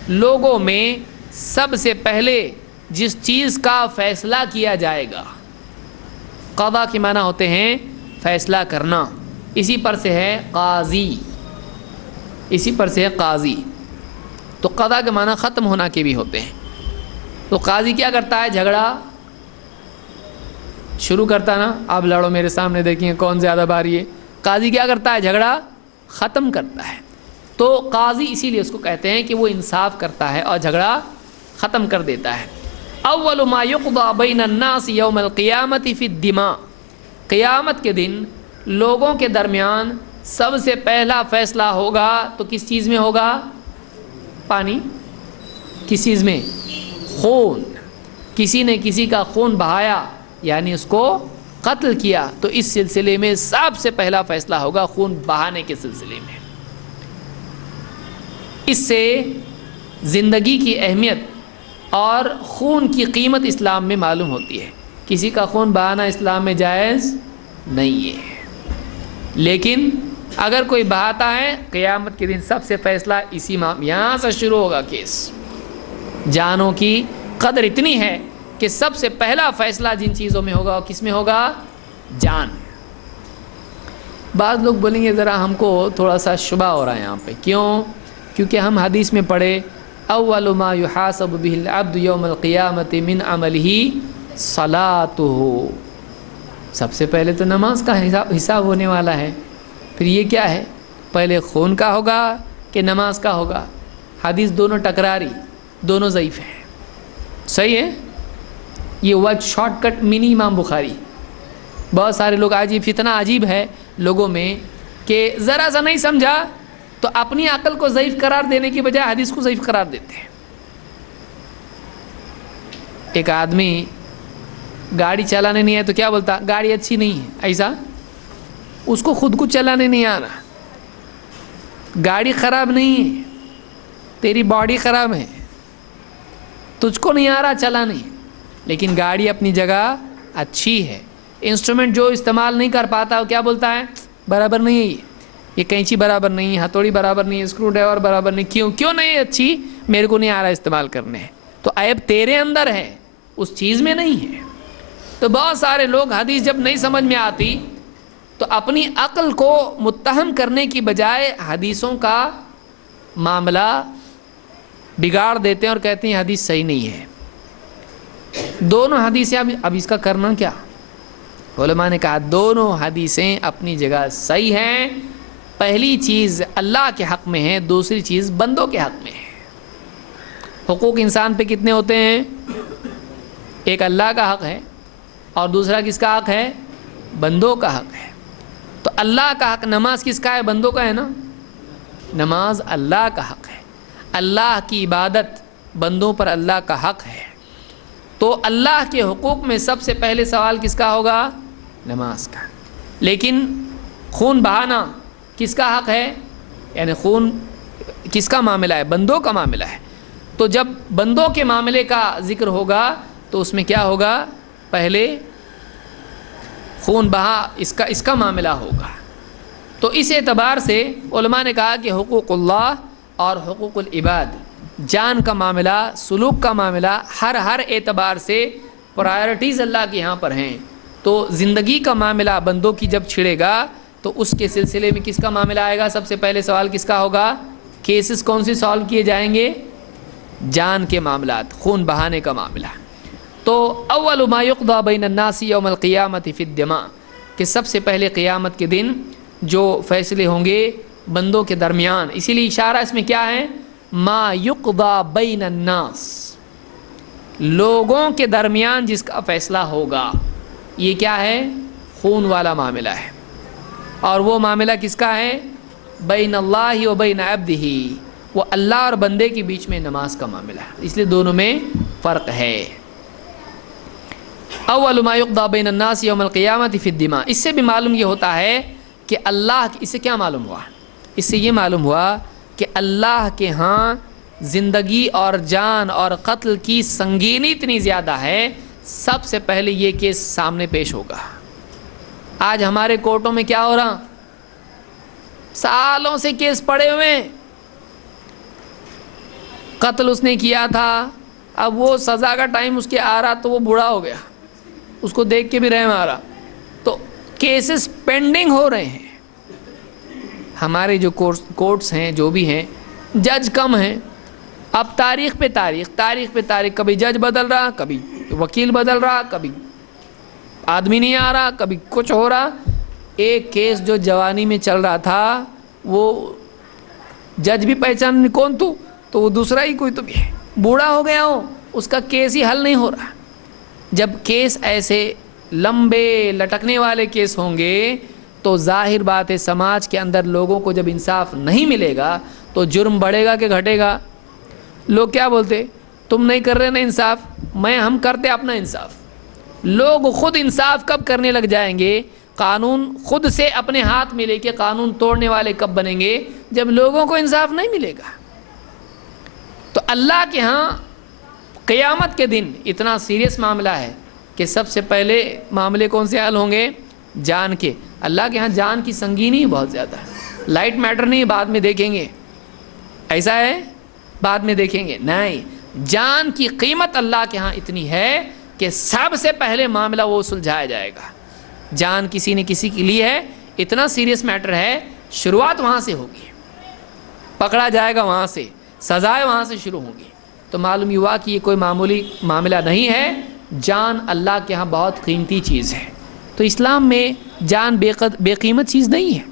لوگوں میں سب سے پہلے جس چیز کا فیصلہ کیا جائے گا، قضا کے معنی ہوتے ہیں فیصلہ کرنا، اسی پر سے ہے قاضی، اسی پر سے ہے قاضی۔ تو قضا کے معنی ختم ہونا کے بھی ہوتے ہیں۔ تو قاضی کیا کرتا ہے، جھگڑا شروع کرتا نا، آپ لڑو میرے سامنے دیکھیں کون زیادہ باری ہے، قاضی کیا کرتا ہے، جھگڑا ختم کرتا ہے۔ تو قاضی اسی لیے اس کو کہتے ہیں کہ وہ انصاف کرتا ہے اور جھگڑا ختم کر دیتا ہے۔ اول ما یقضى بین الناس یوم القیامت فی الدماء، قیامت کے دن لوگوں کے درمیان سب سے پہلا فیصلہ ہوگا تو کس چیز میں ہوگا، پانی، کس چیز میں، خون۔ کسی نے کسی کا خون بہایا یعنی اس کو قتل کیا، تو اس سلسلے میں سب سے پہلا فیصلہ ہوگا خون بہانے کے سلسلے میں۔ اس سے زندگی کی اہمیت اور خون کی قیمت اسلام میں معلوم ہوتی ہے۔ کسی کا خون بہانا اسلام میں جائز نہیں ہے، لیکن اگر کوئی بہاتا ہے قیامت کے دن سب سے فیصلہ اسی یہاں سے شروع ہوگا کیس۔ جانوں کی قدر اتنی ہے کہ سب سے پہلا فیصلہ جن چیزوں میں ہوگا کس میں ہوگا، جان۔ بعض لوگ بولیں گے ذرا ہم کو تھوڑا سا شبہ ہو رہا ہے یہاں پہ، کیونکہ ہم حدیث میں پڑھے اول ما یحاسب به العبد یوم القیامت من عملہ صلاته، سب سے پہلے تو نماز کا حساب ہونے والا ہے، پھر یہ کیا ہے، پہلے خون کا ہوگا کہ نماز کا ہوگا؟ حدیث دونوں ٹکراری، دونوں ضعیف ہیں۔ صحیح ہے، یہ ہوا شارٹ کٹ منی امام بخاری۔ بہت سارے لوگ آج یہ فتنہ عجیب ہے لوگوں میں کہ ذرا سا نہیں سمجھا تو اپنی عقل کو ضعیف قرار دینے کی بجائے حدیث کو ضعیف قرار دیتے ہیں۔ ایک آدمی گاڑی چلانے نہیں ہے تو کیا بولتا، گاڑی اچھی نہیں ہے، ایسا اس کو خود کو چلانے نہیں آ رہا۔ گاڑی خراب نہیں ہے، تیری باڈی خراب ہے، تجھ کو نہیں آ رہا چلانے، لیکن گاڑی اپنی جگہ اچھی ہے۔ انسٹرومنٹ جو استعمال نہیں کر پاتا وہ کیا بولتا ہے، برابر نہیں ہے یہ۔ یہ قینچی برابر نہیں ہے, ہتھوڑی برابر نہیں ہے, اسکرو ڈرائیور برابر نہیں, کیوں نہیں اچھی, میرے کو نہیں آ رہا استعمال کرنے. تو عیب تیرے اندر ہے, اس چیز میں نہیں ہے. تو بہت سارے لوگ حدیث جب نہیں سمجھ میں آتی تو اپنی عقل کو متہم کرنے کی بجائے حدیثوں کا معاملہ بگاڑ دیتے ہیں اور کہتے ہیں حدیث صحیح نہیں ہے. دونوں حدیثیں اب اس کا کرنا کیا؟ علماء نے کہا دونوں حدیثیں اپنی جگہ صحیح ہیں. پہلی چیز اللہ کے حق میں ہے, دوسری چیز بندوں کے حق میں ہے. حقوق انسان پہ کتنے ہوتے ہیں؟ ایک اللہ کا حق ہے اور دوسرا کس کا حق ہے؟ بندوں کا حق ہے. تو اللہ کا حق نماز کس کا ہے؟ بندوں کا ہے نا. نماز اللہ کا حق ہے, اللہ کی عبادت بندوں پر اللہ کا حق ہے. تو اللہ کے حقوق میں سب سے پہلے سوال کس کا ہوگا؟ نماز کا. لیکن خون بہانا کس کا حق ہے؟ یعنی خون کس کا معاملہ ہے؟ بندوں کا معاملہ ہے. تو جب بندوں کے معاملے کا ذکر ہوگا تو اس میں کیا ہوگا؟ پہلے خون بہا اس کا معاملہ ہوگا. تو اس اعتبار سے علماء نے کہا کہ حقوق اللہ اور حقوق العباد, جان کا معاملہ, سلوک کا معاملہ, ہر اعتبار سے پرائرٹیز اللہ کے یہاں پر ہیں. تو زندگی کا معاملہ بندوں کی جب چھڑے گا تو اس کے سلسلے میں کس کا معاملہ آئے گا؟ سب سے پہلے سوال کس کا ہوگا؟ کیسز کون سے سالو کیے جائیں گے؟ جان کے معاملات, خون بہانے کا معاملہ. تو اول ما یقضى بین الناس یوم القیامت فی الدماء, کہ سب سے پہلے قیامت کے دن جو فیصلے ہوں گے بندوں کے درمیان. اسی لیے اشارہ اس میں کیا ہے؟ ما یقضى بین الناس, لوگوں کے درمیان جس کا فیصلہ ہوگا. یہ کیا ہے؟ خون والا معاملہ ہے. اور وہ معاملہ کس کا ہے؟ بین اللہ و بین عبدہ, وہ اللہ اور بندے کے بیچ میں نماز کا معاملہ ہے. اس لیے دونوں میں فرق ہے. اول ما یقضى بین الناس یوم القیامت فی الدماء. اس سے بھی معلوم یہ ہوتا ہے کہ اللہ, اس سے کیا معلوم ہوا؟ اس سے یہ معلوم ہوا کہ اللہ کے ہاں زندگی اور جان اور قتل کی سنگینی اتنی زیادہ ہے, سب سے پہلے یہ کیس سامنے پیش ہوگا. آج ہمارے کورٹوں میں کیا ہو رہا؟ سالوں سے کیس پڑے ہوئے, قتل اس نے کیا تھا, اب وہ سزا کا ٹائم اس کے آ رہا تو وہ بوڑھا ہو گیا, اس کو دیکھ کے بھی رحم آ رہا. تو کیسز پینڈنگ ہو رہے ہیں. ہمارے جو کورٹس ہیں, جو بھی ہیں, جج کم ہیں. اب تاریخ پہ تاریخ, کبھی جج بدل رہا, کبھی وکیل بدل رہا, کبھی آدمی نہیں آ رہا, کبھی کچھ ہو رہا. ایک کیس جو جوانی میں چل رہا تھا وہ جج بھی پہچان کون تو وہ دوسرا ہی کوئی تو بھی ہے, بوڑھا ہو گیا ہو, اس کا کیس ہی حل نہیں ہو رہا. جب کیس ایسے لمبے لٹکنے والے کیس ہوں گے تو ظاہر بات ہے سماج کے اندر لوگوں کو جب انصاف نہیں ملے گا تو جرم بڑھے گا کہ گھٹے گا؟ لوگ کیا بولتے؟ تم نہیں کر رہے نا انصاف, ہم کرتے اپنا انصاف. لوگ خود انصاف کب کرنے لگ جائیں گے؟ قانون خود سے اپنے ہاتھ میں لے کے قانون توڑنے والے کب بنیں گے؟ جب لوگوں کو انصاف نہیں ملے گا. تو اللہ کے ہاں قیامت کے دن اتنا سیریس معاملہ ہے کہ سب سے پہلے معاملے کون سے حل ہوں گے؟ جان کے. اللہ کے ہاں جان کی سنگینی بہت زیادہ ہے. لائٹ میٹر نہیں, بعد میں دیکھیں گے, ایسا ہے بعد میں دیکھیں گے, نہیں. جان کی قیمت اللہ کے ہاں اتنی ہے کہ سب سے پہلے معاملہ وہ سلجھایا جائے گا. جان کسی نے کسی کے لیے ہے, اتنا سیریس میٹر ہے, شروعات وہاں سے ہوگی, پکڑا جائے گا وہاں سے, سزائیں وہاں سے شروع ہوں گی. تو معلوم ہوا کہ یہ کوئی معمولی معاملہ نہیں ہے. جان اللہ کے ہاں بہت قیمتی چیز ہے. تو اسلام میں جان بے قیمت چیز نہیں ہے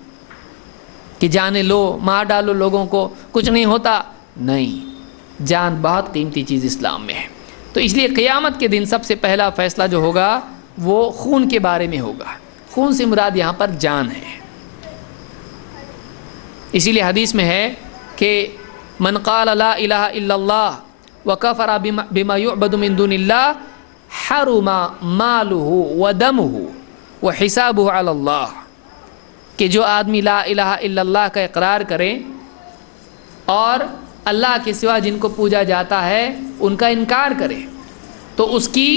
کہ جانیں لو, مار ڈالو لوگوں کو, کچھ نہیں ہوتا. نہیں, جان بہت قیمتی چیز اسلام میں ہے. تو اس لیے قیامت کے دن سب سے پہلا فیصلہ جو ہوگا وہ خون کے بارے میں ہوگا. خون سے مراد یہاں پر جان ہے. اسی لیے حدیث میں ہے کہ من قال لا الہ الا اللہ وکفر بما یعبد من دون اللہ حرم مالہ ودمہ وحسابہ علی اللہ. کہ جو آدمی لا الہ الا اللہ کا اقرار کرے اور اللہ کے سوا جن کو پوجا جاتا ہے ان کا انکار کرے تو اس کی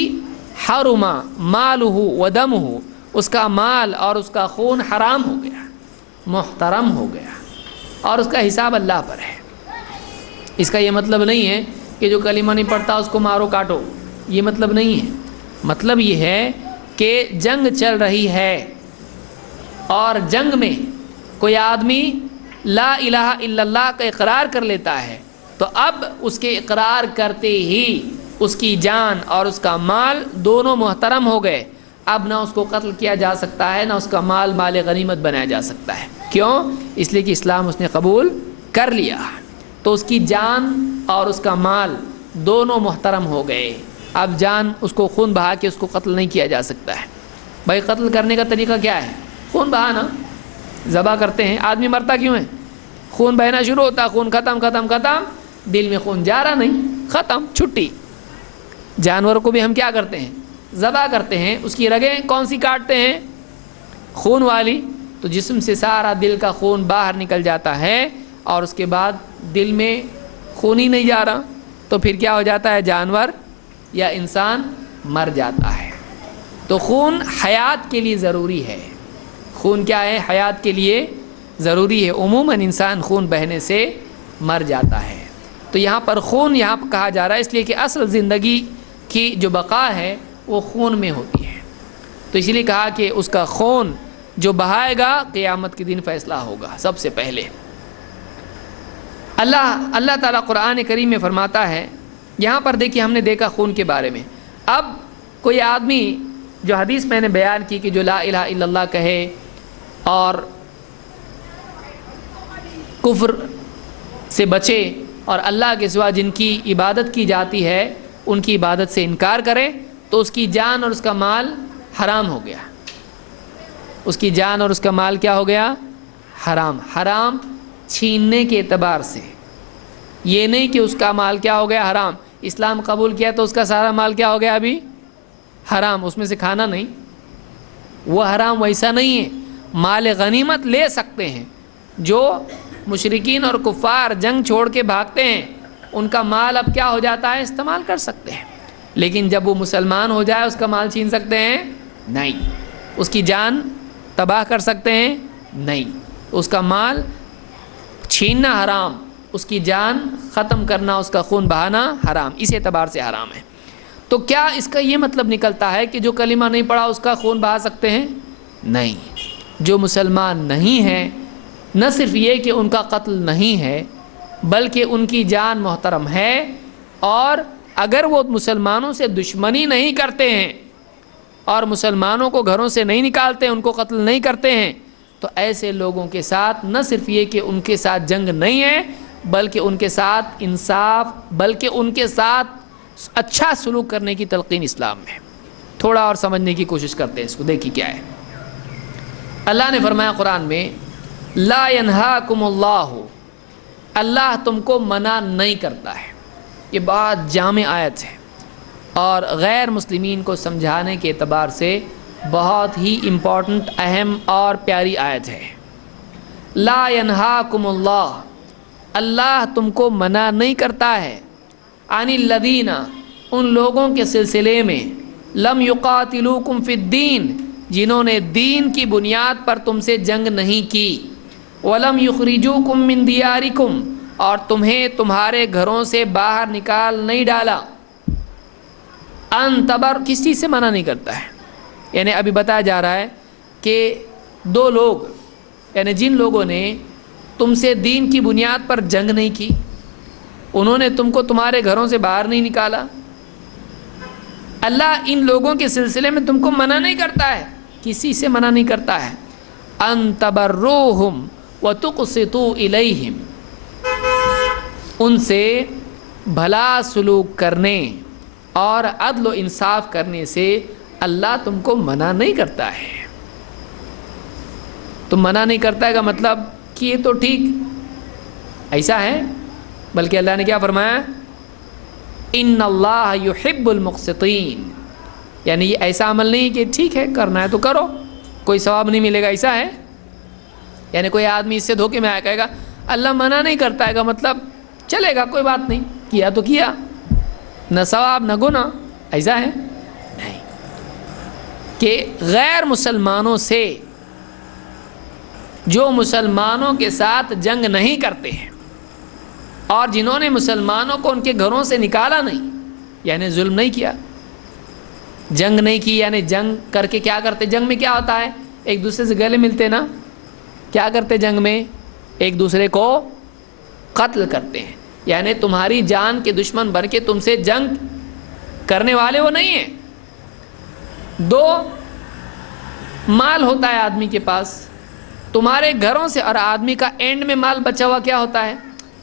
حرم مالہ ودمہ, اس کا مال اور اس کا خون حرام ہو گیا. محترم ہو گیا اور اس کا حساب اللہ پر ہے۔ اس کا یہ مطلب نہیں ہے کہ جو کلمہ نہیں پڑھتا اس کو مارو کاٹو، یہ مطلب نہیں ہے۔ مطلب یہ ہے کہ جنگ چل رہی ہے اور جنگ میں کوئی آدمی لا الہ الا اللہ کا اقرار کر لیتا ہے تو اب اس کے اقرار کرتے ہی اس کی جان اور اس کا مال دونوں محترم ہو گئے۔ اب نہ اس کو قتل کیا جا سکتا ہے، نہ اس کا مال مال غنیمت بنایا جا سکتا ہے۔ کیوں؟ اس لیے کہ اسلام اس نے قبول کر لیا، تو اس کی جان اور اس کا مال دونوں محترم ہو گئے۔ اب جان اس کو خون بہا کے اس کو قتل نہیں کیا جا سکتا ہے۔ بھائی قتل کرنے کا طریقہ کیا ہے؟ خون بہانا، ذبح کرتے ہیں۔ آدمی مرتا کیوں ہے؟ خون بہنا شروع ہوتا، خون ختم ختم ختم، دل میں خون جا رہا نہیں، ختم، چھٹی۔ جانور کو بھی ہم کیا کرتے ہیں؟ ذبح کرتے ہیں، اس کی رگیں کون سی کاٹتے ہیں؟ خون والی۔ تو جسم سے سارا دل کا خون باہر نکل جاتا ہے اور اس کے بعد دل میں خون ہی نہیں جا رہا، تو پھر کیا ہو جاتا ہے؟ جانور یا انسان مر جاتا ہے۔ تو خون حیات کے لیے ضروری ہے۔ خون کیا ہے؟ حیات کے لیے ضروری ہے۔ عموماً انسان خون بہنے سے مر جاتا ہے۔ تو یہاں پر خون یہاں پر کہا جا رہا ہے اس لیے کہ اصل زندگی کی جو بقا ہے وہ خون میں ہوتی ہے، تو اسی لیے کہا کہ اس کا خون جو بہائے گا قیامت کے دن فیصلہ ہوگا سب سے پہلے۔ اللہ تعالیٰ قرآن کریم میں فرماتا ہے، یہاں پر دیکھیے ہم نے دیکھا خون کے بارے میں۔ اب کوئی آدمی جو حدیث میں نے بیان کی کہ جو لا الہ الا اللہ کہے اور کفر سے بچے اور اللہ کے سوا جن کی عبادت کی جاتی ہے ان کی عبادت سے انکار کرے، تو اس کی جان اور اس کا مال حرام ہو گیا۔ اس کی جان اور اس کا مال کیا ہو گیا؟ حرام۔ حرام چھیننے کے اعتبار سے، یہ نہیں کہ اس کا مال کیا ہو گیا؟ حرام۔ اسلام قبول کیا تو اس کا سارا مال کیا ہو گیا؟ ابھی حرام، اس میں سے کھانا نہیں، وہ حرام ویسا نہیں ہے۔ مال غنیمت لے سکتے ہیں، جو مشرکین اور کفار جنگ چھوڑ کے بھاگتے ہیں ان کا مال اب کیا ہو جاتا ہے؟ استعمال کر سکتے ہیں، لیکن جب وہ مسلمان ہو جائے اس کا مال چھین سکتے ہیں؟ نہیں۔ اس کی جان تباہ کر سکتے ہیں؟ نہیں۔ اس کا مال چھیننا حرام، اس کی جان ختم کرنا، اس کا خون بہانا حرام، اس اعتبار سے حرام ہے۔ تو کیا اس کا یہ مطلب نکلتا ہے کہ جو کلمہ نہیں پڑھا اس کا خون بہا سکتے ہیں؟ نہیں۔ جو مسلمان نہیں ہیں، نہ صرف یہ کہ ان کا قتل نہیں ہے بلکہ ان کی جان محترم ہے، اور اگر وہ مسلمانوں سے دشمنی نہیں کرتے ہیں اور مسلمانوں کو گھروں سے نہیں نکالتے، ان کو قتل نہیں کرتے ہیں، تو ایسے لوگوں کے ساتھ نہ صرف یہ کہ ان کے ساتھ جنگ نہیں ہے بلکہ ان کے ساتھ انصاف، بلکہ ان کے ساتھ اچھا سلوک کرنے کی تلقین اسلام میں۔ تھوڑا اور سمجھنے کی کوشش کرتے ہیں اس کو، دیکھیے کیا ہے۔ اللہ نے فرمایا قرآن میں، لا ینہاکم اللہ، اللہ تم کو منع نہیں کرتا ہے۔ یہ بات جامع آیت ہے اور غیر مسلمین کو سمجھانے کے اعتبار سے بہت ہی امپورٹنٹ، اہم اور پیاری آیت ہے۔ لا ینہاکم اللہ، اللہ تم کو منع نہیں کرتا ہے، عن الذین، ان لوگوں کے سلسلے میں، لم یقاتلوکم فی الدین، جنہوں نے دین کی بنیاد پر تم سے جنگ نہیں کی، ولم یخرجوکم من دیارکم، اور تمہیں تمہارے گھروں سے باہر نکال نہیں ڈالا، ان تبر، کس چیز سے منع نہیں کرتا ہے؟ یعنی ابھی بتایا جا رہا ہے کہ دو لوگ، یعنی جن لوگوں نے تم سے دین کی بنیاد پر جنگ نہیں کی، انہوں نے تم کو تمہارے گھروں سے باہر نہیں نکالا، اللہ ان لوگوں کے سلسلے میں تم کو منع نہیں کرتا ہے، کسی سے منع نہیں کرتا ہے، ان تبروہم وتقسطوا الیہم، ان سے بھلا سلوک کرنے اور عدل و انصاف کرنے سے اللہ تم کو منع نہیں کرتا ہے۔ تو منع نہیں کرتا ہے کا مطلب کہ یہ تو ٹھیک ایسا ہے، بلکہ اللہ نے کیا فرمایا؟ ان اللہ یحب المقسطین، یعنی یہ ایسا عمل نہیں کہ ٹھیک ہے کرنا ہے تو کرو، کوئی ثواب نہیں ملے گا، ایسا ہے؟ یعنی کوئی آدمی اس سے دھوکے میں آیا کہے گا اللہ منع نہیں کرتا ہے کا مطلب چلے گا کوئی بات نہیں، کیا تو کیا، نہ ثواب نہ گناہ، ایسا ہے؟ نہیں۔ کہ غیر مسلمانوں سے جو مسلمانوں کے ساتھ جنگ نہیں کرتے ہیں اور جنہوں نے مسلمانوں کو ان کے گھروں سے نکالا نہیں، یعنی ظلم نہیں کیا، جنگ نہیں کی، یعنی جنگ کر کے کیا کرتے؟ جنگ میں کیا ہوتا ہے؟ ایک دوسرے سے گلے ملتے نا، کیا کرتے جنگ میں؟ ایک دوسرے کو قتل کرتے ہیں، یعنی تمہاری جان کے دشمن بن کے تم سے جنگ کرنے والے وہ نہیں ہیں۔ دو، مال ہوتا ہے آدمی کے پاس تمہارے گھروں سے، اور آدمی کا اینڈ میں مال بچا ہوا کیا ہوتا ہے؟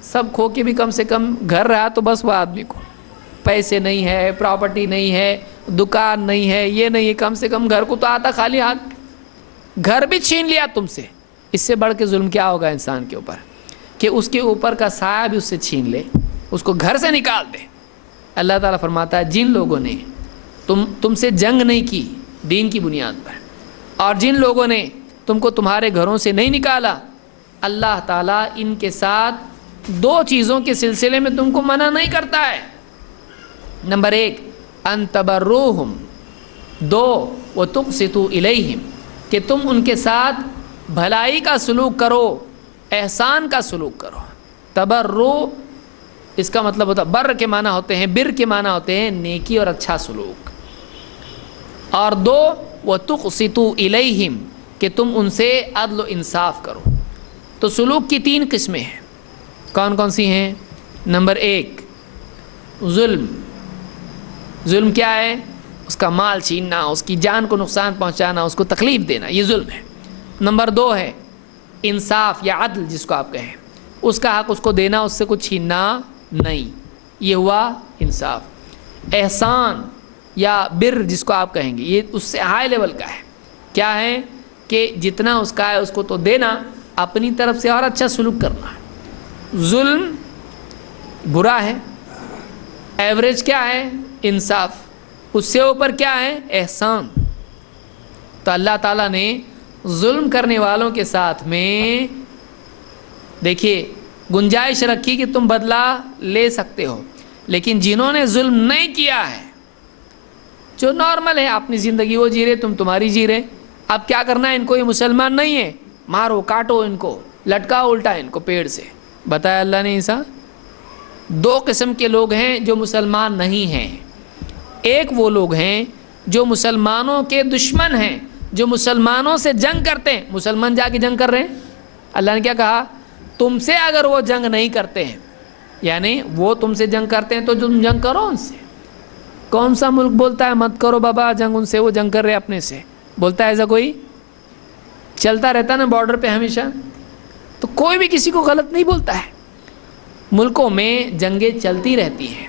سب کھو کے بھی کم سے کم گھر رہا تو بس وہ آدمی کو پیسے نہیں ہے، پراپرٹی نہیں ہے، دکان نہیں ہے، یہ نہیں ہے، کم سے کم گھر کو تو آتا خالی ہاتھ، گھر بھی چھین لیا تم سے۔ اس سے بڑھ کے ظلم کیا ہوگا انسان کے اوپر کہ اس کے اوپر کا سایہ بھی اس سے چھین لے، اس کو گھر سے نکال دے۔ اللہ تعالیٰ فرماتا ہے جن لوگوں نے تم سے جنگ نہیں کی دین کی بنیاد پر، اور جن لوگوں نے تم کو تمہارے گھروں سے نہیں نکالا، اللہ تعالیٰ ان کے ساتھ دو چیزوں کے سلسلے میں تم کو منع نہیں کرتا ہے۔ نمبر ایک، ان تبروہم، دو وتقسطوا الیہم، کہ تم ان کے ساتھ بھلائی کا سلوک کرو، احسان کا سلوک کرو۔ تبرو اس کا مطلب ہوتا ہے، بر کے معنی ہوتے ہیں، بر کے معنی ہوتے ہیں نیکی اور اچھا سلوک، اور دو وتقسطوا الیہم، کہ تم ان سے عدل و انصاف کرو۔ تو سلوک کی تین قسمیں ہیں، کون کون سی ہیں؟ نمبر ایک، ظلم۔ ظلم کیا ہے؟ اس کا مال چھیننا، اس کی جان کو نقصان پہنچانا، اس کو تکلیف دینا، یہ ظلم ہے۔ نمبر دو ہے انصاف یا عدل، جس کو آپ کہیں، اس کا حق اس کو دینا، اس سے کچھ چھیننا نہیں، یہ ہوا انصاف۔ احسان یا بر جس کو آپ کہیں گے، یہ اس سے ہائی لیول کا ہے، کیا ہے کہ جتنا اس کا ہے اس کو تو دینا، اپنی طرف سے اور اچھا سلوک کرنا۔ ظلم برا ہے، ایوریج کیا ہے؟ انصاف، اس سے اوپر کیا ہے؟ احسان۔ تو اللہ تعالیٰ نے ظلم کرنے والوں کے ساتھ میں دیکھیے گنجائش رکھی کہ تم بدلہ لے سکتے ہو، لیکن جنہوں نے ظلم نہیں کیا ہے، جو نارمل ہے اپنی زندگی وہ جی رہے، تم تمہاری جی رہے، اب کیا کرنا ہے؟ ان کو یہ مسلمان نہیں ہے، مارو کاٹو ان کو، لٹکاؤ الٹا ان کو پیڑ سے۔ بتایا اللہ نے ایسا؟ دو قسم کے لوگ ہیں جو مسلمان نہیں ہیں۔ ایک وہ لوگ ہیں جو مسلمانوں کے دشمن ہیں، جو مسلمانوں سے جنگ کرتے ہیں، مسلمان جا کے جنگ کر رہے ہیں، اللہ نے کیا کہا؟ تم سے اگر وہ جنگ نہیں کرتے ہیں، یعنی وہ تم سے جنگ کرتے ہیں تو تم جنگ کرو ان سے۔ کون سا ملک بولتا ہے مت کرو بابا جنگ ان سے؟ وہ جنگ کر رہے اپنے سے، بولتا ہے ایسا کوئی؟ چلتا رہتا نا بارڈر پہ ہمیشہ، تو کوئی بھی کسی کو غلط نہیں بولتا ہے، ملکوں میں جنگیں چلتی رہتی ہیں۔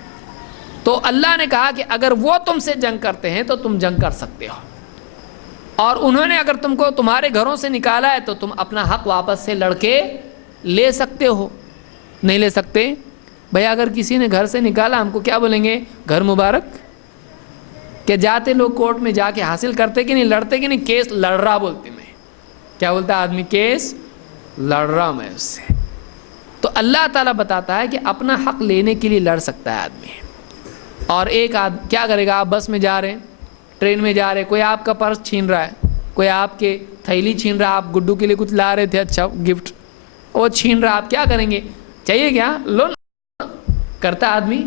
تو اللہ نے کہا کہ اگر وہ تم سے جنگ کرتے ہیں تو تم جنگ کر سکتے ہو، اور انہوں نے اگر تم کو تمہارے گھروں سے نکالا ہے تو تم اپنا حق واپس سے لڑ کے لے سکتے ہو۔ نہیں لے سکتے بھئی، اگر کسی نے گھر سے نکالا ہم کو کیا بولیں گے؟ گھر مبارک۔ کہ جاتے لوگ کورٹ میں جا کے حاصل کرتے کہ نہیں، لڑتے کہ نہیں؟ کیس لڑ رہا بولتے میں، کیا بولتا ہے آدمی؟ کیس لڑ رہا میں اس سے۔ تو اللہ تعالیٰ بتاتا ہے کہ اپنا حق لینے کے لیے لڑ سکتا ہے آدمی۔ اور ایک کیا کرے گا؟ آپ بس میں جا رہے ہیں، ٹرین میں جا رہے ہیں، کوئی آپ کا پرس چھین رہا ہے، کوئی آپ کے تھیلی چھین رہا ہے، آپ گڈو کے لیے کچھ لا رہے تھے اچھا گفٹ، وہ چھین رہا، آپ کیا کریں گے؟ چاہیے کیا؟ لو نا، کرتا آدمی،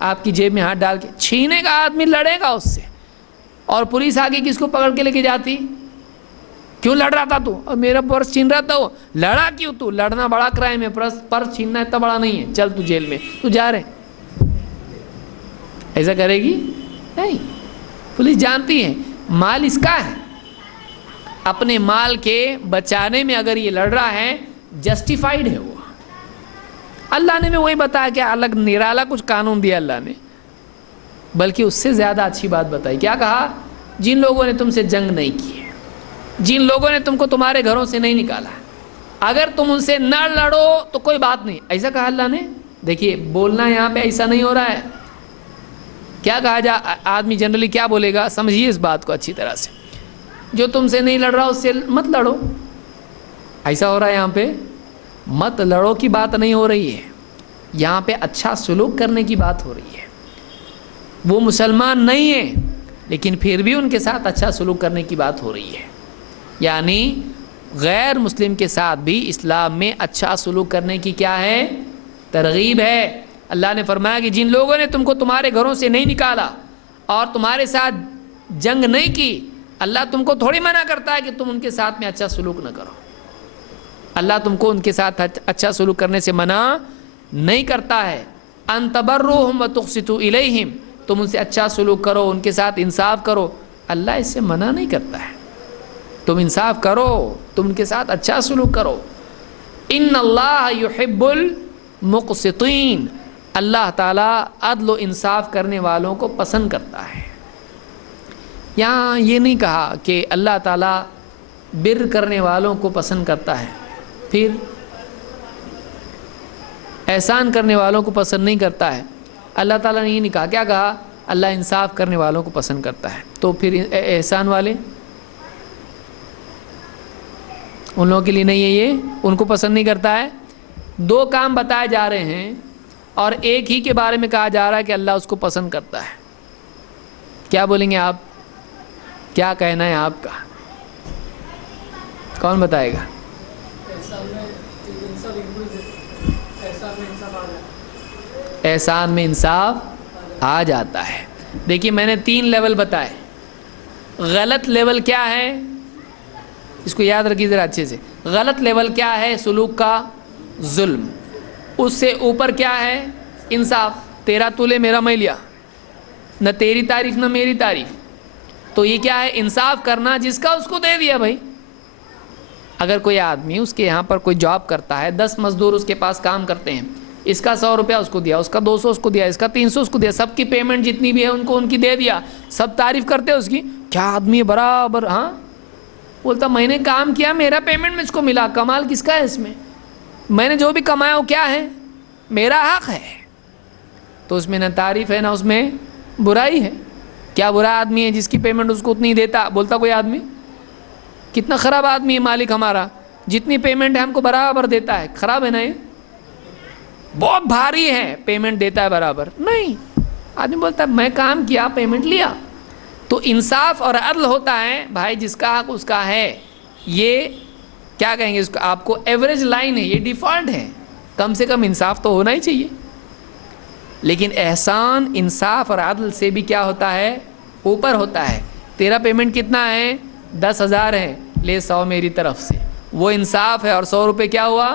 آپ کی جیب میں ہاتھ ڈال کے چھینے گا آدمی، لڑے گا اس سے۔ اور پولیس آگے کس کو پکڑ کے لے کے جاتی؟ کیوں لڑ رہا تھا تو؟ اور میرا پرس چھین رہا تھا وہ، لڑا کیوں تو؟ لڑنا بڑا کرائم ہے، پرس چھیننا اتنا بڑا نہیں ہے، چل تو جیل میں، تو جا رہے۔ ایسا کرے گی؟ نہیں۔ پولیس جانتی ہے مال اس کا ہے، اپنے مال کے بچانے میں اگر یہ لڑ رہا ہے جسٹیفائیڈ ہے وہ۔ اللہ نے میں وہی بتایا کہ الگ نرالا کچھ قانون دیا اللہ نے، بلکہ اس سے زیادہ اچھی بات بتائی۔ کیا کہا؟ جن لوگوں نے تم سے جنگ نہیں کی ہے، جن لوگوں نے تم کو تمہارے گھروں سے نہیں نکالا، اگر تم ان سے نہ لڑو تو کوئی بات نہیں، ایسا کہا اللہ نے۔ دیکھیے بولنا یہاں پہ ایسا نہیں ہو رہا ہے، کیا کہا آدمی جنرلی کیا بولے گا؟ سمجھیے اس بات کو اچھی طرح سے، جو تم سے نہیں لڑ رہا اس سے مت لڑو، ایسا ہو رہا ہے یہاں پہ؟ مت لڑو کی بات نہیں ہو رہی ہے، یہاں پہ اچھا سلوک کرنے کی بات ہو رہی ہے۔ وہ مسلمان نہیں ہیں لیکن پھر بھی ان کے ساتھ اچھا سلوک کرنے کی بات ہو رہی ہے، یعنی غیر مسلم کے ساتھ بھی اسلام میں اچھا سلوک کرنے کی کیا ہے؟ ترغیب ہے۔ اللہ نے فرمایا کہ جن لوگوں نے تم کو تمہارے گھروں سے نہیں نکالا اور تمہارے ساتھ جنگ نہیں کی، اللہ تم کو تھوڑی منع کرتا ہے کہ تم ان کے ساتھ میں اچھا سلوک نہ کرو۔ اللہ تم کو ان کے ساتھ اچھا سلوک کرنے سے منع نہیں کرتا ہے۔ ان تبروہم وتقسطوا الیہم، تم ان سے اچھا سلوک کرو، ان کے ساتھ انصاف کرو، اللہ اس سے منع نہیں کرتا ہے۔ تم انصاف کرو، تم ان کے ساتھ اچھا سلوک کرو۔ ان اللہ یحب المقسطین، اللہ تعالیٰ عدل و انصاف کرنے والوں کو پسند کرتا ہے۔ یہاں یہ نہیں کہا کہ اللہ تعالیٰ بر کرنے والوں کو پسند کرتا ہے، پھر احسان کرنے والوں کو پسند نہیں کرتا ہے۔ اللہ تعالیٰ نے یہ نہیں کہا، کیا کہا؟ اللہ انصاف کرنے والوں کو پسند کرتا ہے، تو پھر احسان والے ان لوگوں کے لیے نہیں ہے، یہ ان کو پسند نہیں کرتا ہے۔ دو کام بتائے جا رہے ہیں اور ایک ہی کے بارے میں کہا جا رہا ہے کہ اللہ اس کو پسند کرتا ہے۔ کیا بولیں گے آپ؟ کیا کہنا ہے آپ کا؟ کون بتائے گا؟ احسان میں انصاف آ جاتا ہے۔ دیکھیے میں نے 3 لیول بتائے۔ غلط لیول کیا ہے؟ اس کو یاد رکھیے ذرا اچھے سے۔ غلط لیول کیا ہے؟ سلوک کا ظلم۔ اس سے اوپر کیا ہے؟ انصاف۔ تیرا تو لے میرا میں لیا، نہ تیری تعریف نہ میری تعریف، تو یہ کیا ہے؟ انصاف کرنا، جس کا اس کو دے دیا بھائی۔ اگر کوئی آدمی اس کے یہاں پر کوئی جاب کرتا ہے، 10 مزدور اس کے پاس کام کرتے ہیں، اس کا 100 روپیہ اس کو دیا، اس کا 200 اس کو دیا، اس کا 300 اس کو دیا، سب کی پیمنٹ جتنی بھی ہے ان کو ان کی دے دیا، سب تعریف کرتے ہیں اس کی، کیا آدمی ہے برابر، ہاں بولتا میں نے کام کیا، میرا پیمنٹ مجھ کو ملا، کمال کس کا ہے اس میں نے جو بھی کمایا وہ کیا ہے؟ میرا حق ہے۔ تو اس میں نہ تعریف ہے نہ اس میں برائی ہے۔ کیا برا آدمی ہے جس کی پیمنٹ اس کو اتنی دیتا؟ بولتا کوئی آدمی کتنا خراب آدمی ہے مالک ہمارا، جتنی پیمنٹ ہے ہم کو برابر دیتا ہے، خراب ہے نا؟ یہ بہت بھاری ہے، پیمنٹ دیتا ہے برابر نہیں۔ آدمی بولتا ہے میں کام کیا، پیمنٹ لیا۔ تو انصاف اور عدل ہوتا ہے بھائی، جس کا حق اس کا ہے۔ یہ کیا کہیں گے اس کو؟ آپ کو ایوریج لائن ہے، یہ ڈیفالٹ ہے، کم سے کم انصاف تو ہونا ہی چاہیے۔ لیکن احسان انصاف اور عدل سے بھی کیا ہوتا ہے؟ اوپر ہوتا ہے۔ تیرا پیمنٹ کتنا ہے؟ 10,000 ہے، لے 100 میری طرف سے، وہ انصاف ہے، اور 100 روپے کیا ہوا؟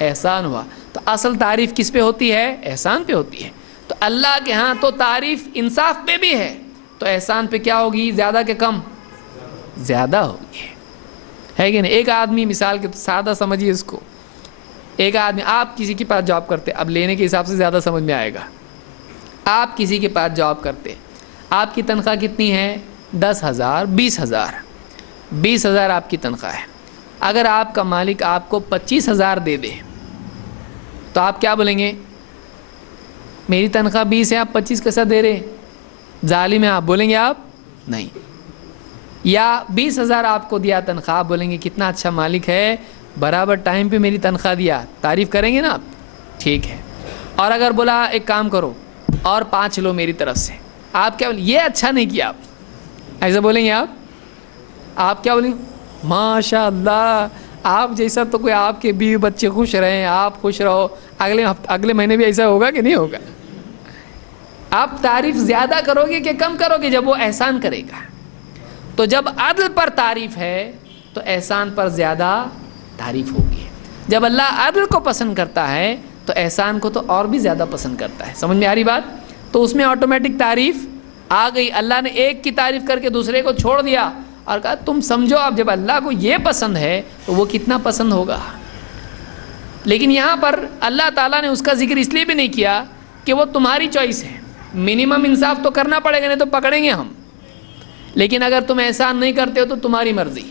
احسان ہوا۔ تو اصل تعریف کس پہ ہوتی ہے؟ احسان پہ ہوتی ہے۔ تو اللہ کے ہاں تو تعریف انصاف پہ بھی ہے، تو احسان پہ کیا ہوگی؟ زیادہ کہ کم؟ زیادہ ہوگی، ہے کہ نہیں؟ ایک آدمی مثال کے، سادہ سمجھیے اس کو، ایک آدمی، آپ کسی کے پاس جاب کرتے، اب لینے کے حساب سے زیادہ سمجھ میں آئے گا۔ آپ کسی کے پاس جاب کرتے، آپ کی تنخواہ کتنی ہے؟ 10,000، 20,000، 20,000 آپ کی تنخواہ ہے۔ اگر آپ کا مالک آپ کو 25,000 دے دے تو آپ کیا بولیں گے؟ میری تنخواہ 20 ہے، آپ 25 کیسا دے رہے؟ ظالم ہے آپ، بولیں گے آپ؟ نہیں۔ یا 20,000 آپ کو دیا تنخواہ، بولیں گے کتنا اچھا مالک ہے، برابر ٹائم پہ میری تنخواہ دیا، تعریف کریں گے نا آپ؟ ٹھیک ہے۔ اور اگر بولا ایک کام کرو اور 5 لو میری طرف سے، آپ کیا بولیں؟ یہ اچھا نہیں کیا آپ، ایسا بولیں گے آپ کیا بولیں گے؟ ماشاء اللہ، آپ جیسا تو کوئی، آپ کے بیوی بچے خوش رہیں، آپ خوش رہو، اگلے مہینے بھی ایسا ہوگا کہ نہیں ہوگا؟ آپ تعریف زیادہ کرو گے کہ کم کرو گے جب وہ احسان کرے گا؟ تو جب عدل پر تعریف ہے تو احسان پر زیادہ تعریف ہوگی۔ جب اللہ عدل کو پسند کرتا ہے تو احسان کو تو اور بھی زیادہ پسند کرتا ہے۔ سمجھ میں آ رہی بات؟ تو اس میں آٹومیٹک تعریف آ گئی۔ اللہ نے ایک کی تعریف کر کے دوسرے کو چھوڑ دیا اور کہا تم سمجھو اب جب اللہ کو یہ پسند ہے تو وہ کتنا پسند ہوگا۔ لیکن یہاں پر اللہ تعالیٰ نے اس کا ذکر اس لیے بھی نہیں کیا کہ وہ تمہاری چوائس ہے، منیمم انصاف تو کرنا پڑے گا، نہیں تو پکڑیں گے ہم۔ لیکن اگر تم احسان نہیں کرتے ہو تو تمہاری مرضی،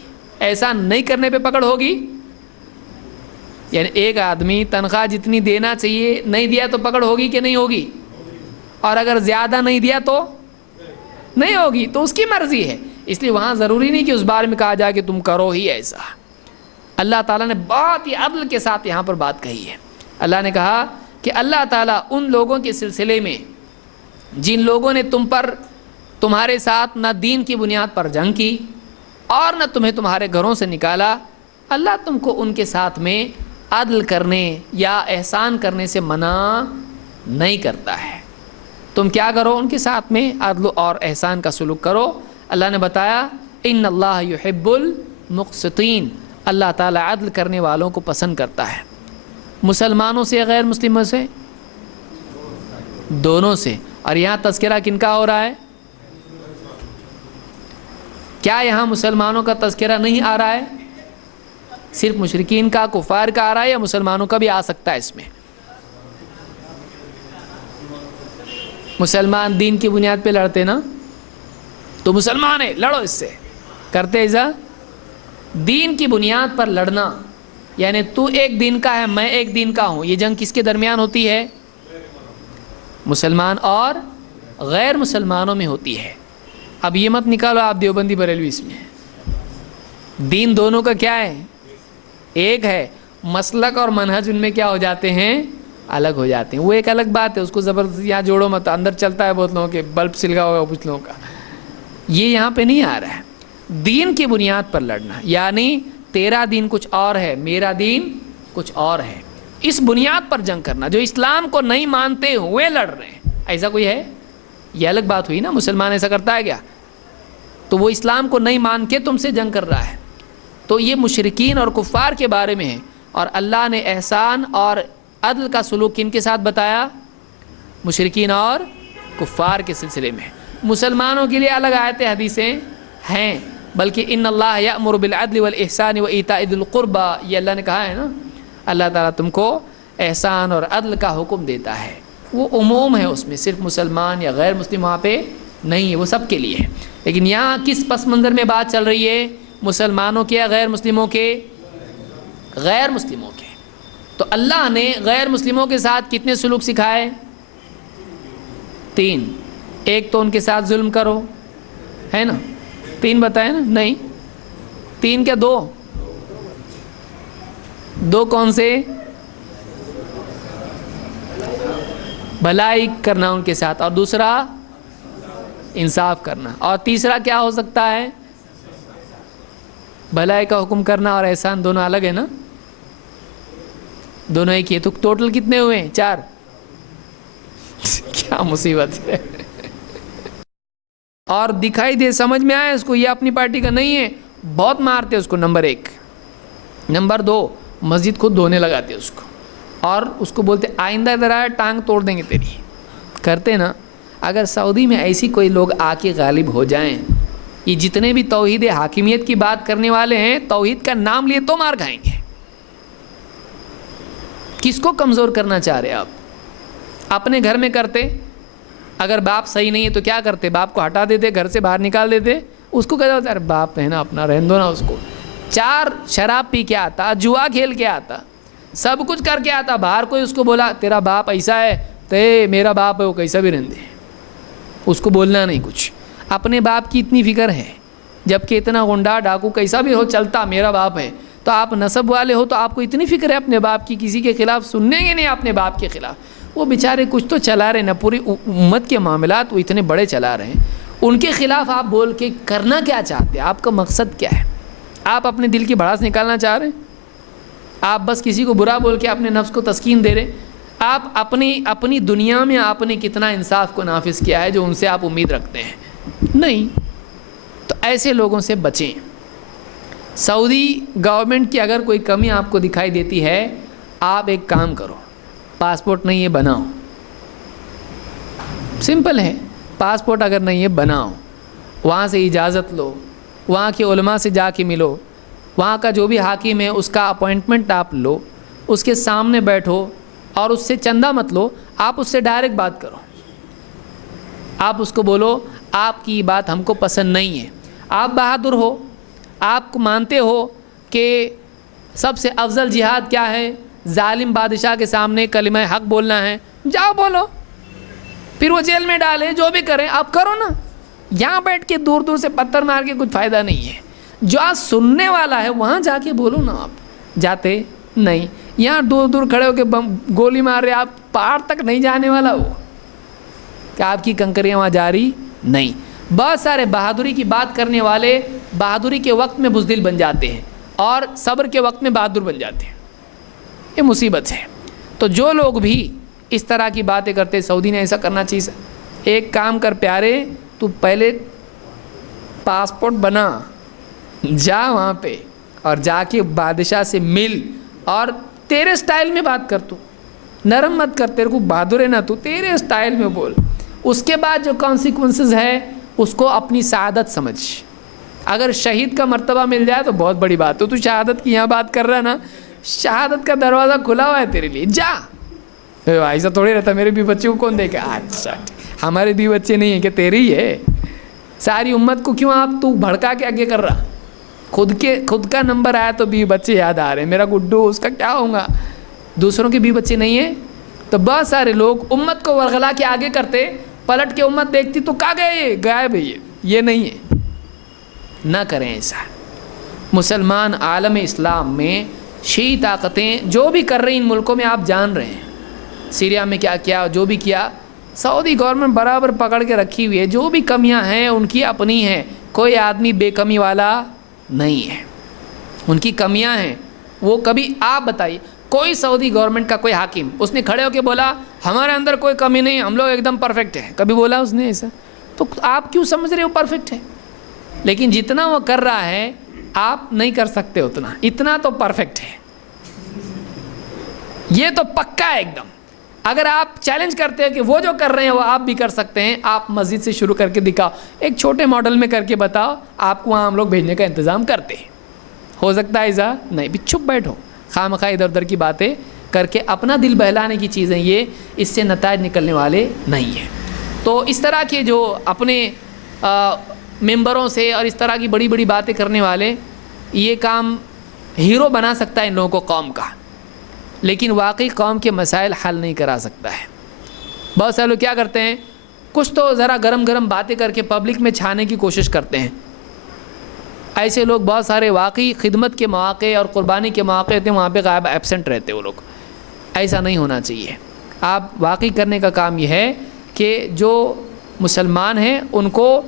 احسان نہیں کرنے پہ پکڑ ہوگی۔ یعنی ایک آدمی تنخواہ جتنی دینا چاہیے نہیں دیا تو پکڑ ہوگی کہ نہیں ہوگی؟ اور اگر زیادہ نہیں دیا تو نہیں ہوگی، تو اس کی مرضی ہے۔ اس لیے وہاں ضروری نہیں کہ اس بارے میں کہا جائے کہ تم کرو ہی ایسا۔ اللہ تعالیٰ نے بہت ہی عدل کے ساتھ یہاں پر بات کہی ہے۔ اللہ نے کہا کہ اللہ تعالیٰ ان لوگوں کے سلسلے میں جن لوگوں نے تمہارے ساتھ نہ دین کی بنیاد پر جنگ کی اور نہ تمہیں تمہارے گھروں سے نکالا، اللہ تم کو ان کے ساتھ میں عدل کرنے یا احسان کرنے سے منع نہیں کرتا ہے. تم کیا کرو؟ ان کے ساتھ میں عدل اور احسان کا سلوک کرو. اللہ نے بتایا ان اللہ یحب المقسطین، اللہ تعالیٰ عدل کرنے والوں کو پسند کرتا ہے. مسلمانوں سے یا غیر مسلموں سے؟ دونوں سے. اور یہاں تذکرہ کن کا ہو رہا ہے؟ کیا یہاں مسلمانوں کا تذکرہ نہیں آ رہا ہے؟ صرف مشرکین کا، کفار کا آ رہا ہے، یا مسلمانوں کا بھی آ سکتا ہے اس میں؟ مسلمان دین کی بنیاد پہ لڑتے نا، تو مسلمان ہے لڑو اس سے، کرتے ایسا؟ دین کی بنیاد پر لڑنا یعنی تو ایک دین کا ہے میں ایک دین کا ہوں، یہ جنگ کس کے درمیان ہوتی ہے؟ مسلمان اور غیر مسلمانوں میں ہوتی ہے. اب یہ مت نکالو آپ دیوبندی بریلوی اس میں، دین دونوں کا کیا ہے؟ ایک ہے. مسلک اور منہج ان میں کیا ہو جاتے ہیں؟ الگ ہو جاتے ہیں. وہ ایک الگ بات ہے، اس کو زبردستی یہاں جوڑو مت. اندر چلتا ہے بہت لوگوں کے بلب سلگا ہوگا کچھ لوگوں کا، یہ یہاں پہ نہیں آ رہا ہے. دین کی بنیاد پر لڑنا یعنی تیرا دین کچھ اور ہے، میرا دین کچھ اور ہے، اس بنیاد پر جنگ کرنا. جو اسلام کو نہیں مانتے ہوئے لڑ رہے ہیں، ایسا کوئی ہے؟ یہ الگ بات ہوئی نا. مسلمان ایسا کرتا ہے کیا؟ تو وہ اسلام کو نہیں مان کے تم سے جنگ کر رہا ہے. تو یہ مشرکین اور کفار کے بارے میں ہے. اور اللہ نے احسان اور عدل کا سلوک کن کے ساتھ بتایا؟ مشرکین اور کفار کے سلسلے میں. مسلمانوں کے لیے الگ آیتیں حدیثیں ہیں، بلکہ ان اللہ یأمر بالعدل والاحسان وایتاء ذی القربى، یہ اللہ نے کہا ہے نا. اللہ تعالیٰ تم کو احسان اور عدل کا حکم دیتا ہے. وہ عموم ہے، اس میں صرف مسلمان یا غیر مسلم وہاں پہ نہیں ہے، وہ سب کے لیے ہے. لیکن یہاں کس پس منظر میں بات چل رہی ہے؟ مسلمانوں کے یا غیر مسلموں کے؟ غیر مسلموں کے. تو اللہ نے غیر مسلموں کے ساتھ کتنے سلوک سکھائے؟ 3. ایک تو ان کے ساتھ ظلم کرو، ہے نا؟ 3 بتائے نا؟ نہیں 3 کیا 2 کون سے؟ بھلائی کرنا ان کے ساتھ، اور دوسرا انصاف کرنا، اور تیسرا کیا ہو سکتا ہے؟ بھلائی کا حکم کرنا اور احسان دونوں الگ ہے نا، دونوں ایک ہی ہے. تو ٹوٹل کتنے ہوئے ہیں؟ 4. کیا مصیبت ہے. اور دکھائی دے سمجھ میں آئے اس کو یہ اپنی پارٹی کا نہیں ہے، بہت مارتے اس کو. نمبر 1. نمبر 2، مسجد خود دھونے لگاتے اس کو، اور اس کو بولتے آئندہ ادھر آئے ٹانگ توڑ دیں گے تیری. کرتے نا. اگر سعودی میں ایسی کوئی لوگ آ کے غالب ہو جائیں، یہ جتنے بھی توحید حاکمیت کی بات کرنے والے ہیں، توحید کا نام لیے تو مار کھائیں گے. کس کو کمزور کرنا چاہ رہے آپ؟ اپنے گھر میں کرتے، اگر باپ صحیح نہیں ہے تو کیا کرتے؟ باپ کو ہٹا دیتے، گھر سے باہر نکال دیتے. اس کو کہتا ارے باپ ہے نا اپنا، رہن دو نا اس کو. 4 شراب پی کے آتا، جوا کھیل کے آتا، سب کچھ کر کے آتا. باہر کوئی اس کو بولا تیرا باپ ایسا ہے تو میرا باپ ہے وہ کیسا بھی رہن دے، اس کو بولنا نہیں کچھ. اپنے باپ کی اتنی فکر ہے، جبکہ اتنا غنڈا ڈاکو کیسا بھی ہو چلتا میرا باپ ہے. تو آپ نسب والے ہو تو آپ کو اتنی فکر ہے اپنے باپ کی، کسی کے خلاف سننے گے نہیں اپنے باپ کے خلاف. وہ بیچارے کچھ تو چلا رہے نا، پوری امت کے معاملات وہ اتنے بڑے چلا رہے ہیں، ان کے خلاف آپ بول کے کرنا کیا چاہتے ہیں؟ آپ کا مقصد کیا ہے؟ آپ اپنے دل کی بھڑاس نکالنا چاہ رہے ہیں؟ آپ بس کسی کو برا بول کے اپنے نفس کو تسکین دے رہے؟ آپ اپنی دنیا میں آپ نے کتنا انصاف کو نافذ کیا ہے جو ان سے آپ امید رکھتے ہیں؟ نہیں. تو ایسے لوگوں سے بچیں. سعودی گورنمنٹ کی اگر کوئی کمی آپ کو دکھائی دیتی ہے، آپ ایک کام کرو، پاسپورٹ نہیں ہے بناؤ. سمپل ہے. پاسپورٹ اگر نہیں ہے بناؤ، وہاں سے اجازت لو، وہاں کے علماء سے جا کے ملو، وہاں کا جو بھی حاکم ہے اس کا اپوائنٹمنٹ آپ لو، اس کے سامنے بیٹھو اور اس سے چندہ مت لو، آپ اس سے ڈائریکٹ بات کرو. آپ اس کو بولو آپ کی بات ہم کو پسند نہیں ہے، آپ بہادر ہو، آپ کو مانتے ہو کہ سب سے افضل جہاد کیا ہے؟ ظالم بادشاہ کے سامنے کلمہ حق بولنا ہے. جاؤ بولو، پھر وہ جیل میں ڈالے، جو بھی کریں آپ کرو نا. یہاں بیٹھ کے دور دور سے پتھر مار کے کچھ فائدہ نہیں ہے. جو آج سننے والا ہے وہاں جا کے بولو نا. آپ جاتے نہیں، یہاں دور دور کھڑے ہو کے گولی مار رہے، آپ پہاڑ تک نہیں جانے والا ہو کہ آپ کی کنکریاں وہاں جاری نہیں. بہت سارے بہادری کی بات کرنے والے بہادری کے وقت میں بزدل بن جاتے ہیں، اور صبر کے وقت میں بہادر بن جاتے ہیں. یہ مصیبت ہے. تو جو لوگ بھی اس طرح کی باتیں کرتے, سعودی نے ایسا کرنا چاہیے, ایک کام کر پیارے, تو پہلے پاسپورٹ بنا, جا وہاں پہ اور جا کے بادشاہ سے مل, اور تیرے سٹائل میں بات کر, تو نرم مت کر, تیرے کو بہادر ہے نا, تو تیرے سٹائل میں بول. اس کے بعد جو کانسیکوینسز ہے اس کو اپنی سعادت سمجھ. اگر شہید کا مرتبہ مل جائے تو بہت بڑی بات. تو شہادت کی یہاں بات کر رہا ہے نا, شہادت کا دروازہ کھلا ہوا ہے تیرے لیے, جا. ایسا تھوڑی رہتا میرے بھی بچے کو کون دیکھے, اچھا ہمارے بھی بچے نہیں ہیں کہ تیرے ہی ہے. ساری امت کو کیوں آپ تو بھڑکا کے آگے کر رہا. خود کا نمبر آیا تو بھی بچے یاد آ رہے ہیں, میرا گڈو اس کا کیا ہوگا. دوسروں کے بھی بچے نہیں ہیں. تو بہت سارے لوگ امت کو ورغلا کے آگے کرتے, پلٹ کے امت دیکھتی تو کہاں گئے, گائے بھائی, یہ نہیں ہے. نہ کریں ایسا. مسلمان عالم اسلام میں شیعی طاقتیں جو بھی کر رہی ہیں ان ملکوں میں آپ جان رہے ہیں. سیریا میں کیا کیا, جو بھی کیا, سعودی گورنمنٹ برابر پکڑ کے رکھی ہوئی ہے. جو بھی کمیاں ہیں ان کی اپنی ہیں, کوئی آدمی بے کمی والا نہیں ہے. ان کی کمیاں ہیں وہ کبھی, آپ بتائیے کوئی سعودی گورنمنٹ کا کوئی حاکم اس نے کھڑے ہو کے بولا ہمارے اندر کوئی کمی نہیں, ہم لوگ ایک دم پرفیکٹ ہیں, کبھی بولا اس نے ایسا؟ تو آپ کیوں سمجھ رہے ہو پرفیکٹ ہے؟ لیکن جتنا وہ کر رہا ہے آپ نہیں کر سکتے اتنا, اتنا تو پرفیکٹ ہے. یہ تو پکا ہے ایک دم. اگر آپ چیلنج کرتے ہیں کہ وہ جو کر رہے ہیں وہ آپ بھی کر سکتے ہیں, آپ مسجد سے شروع کر کے دکھاؤ, ایک چھوٹے ماڈل میں کر کے بتاؤ, آپ کو وہاں ہم لوگ بھیجنے کا انتظام کرتے ہیں. ہو سکتا ہے ایسا نہیں, بھی چھپ بیٹھو, خواہ ادھر ادھر کی باتیں کر کے اپنا دل بہلانے کی چیزیں, یہ اس سے نتائج نکلنے والے نہیں ہیں. تو اس طرح کے جو اپنے ممبروں سے اور اس طرح کی بڑی بڑی باتیں کرنے والے, یہ کام ہیرو بنا سکتا ہے ان لوگوں کو قوم کا, لیکن واقعی قوم کے مسائل حل نہیں کرا سکتا ہے. بہت سارے لوگ کیا کرتے ہیں, کچھ تو ذرا گرم باتیں کر کے پبلک میں چھانے کی کوشش کرتے ہیں. ایسے لوگ بہت سارے واقعی خدمت کے مواقع اور قربانی کے مواقع ہوتے ہیں, وہاں پہ غائب ایبسنٹ رہتے وہ لوگ. ایسا نہیں ہونا چاہیے. آپ واقعی کرنے کا کام یہ ہے کہ جو مسلمان ہیں ان کو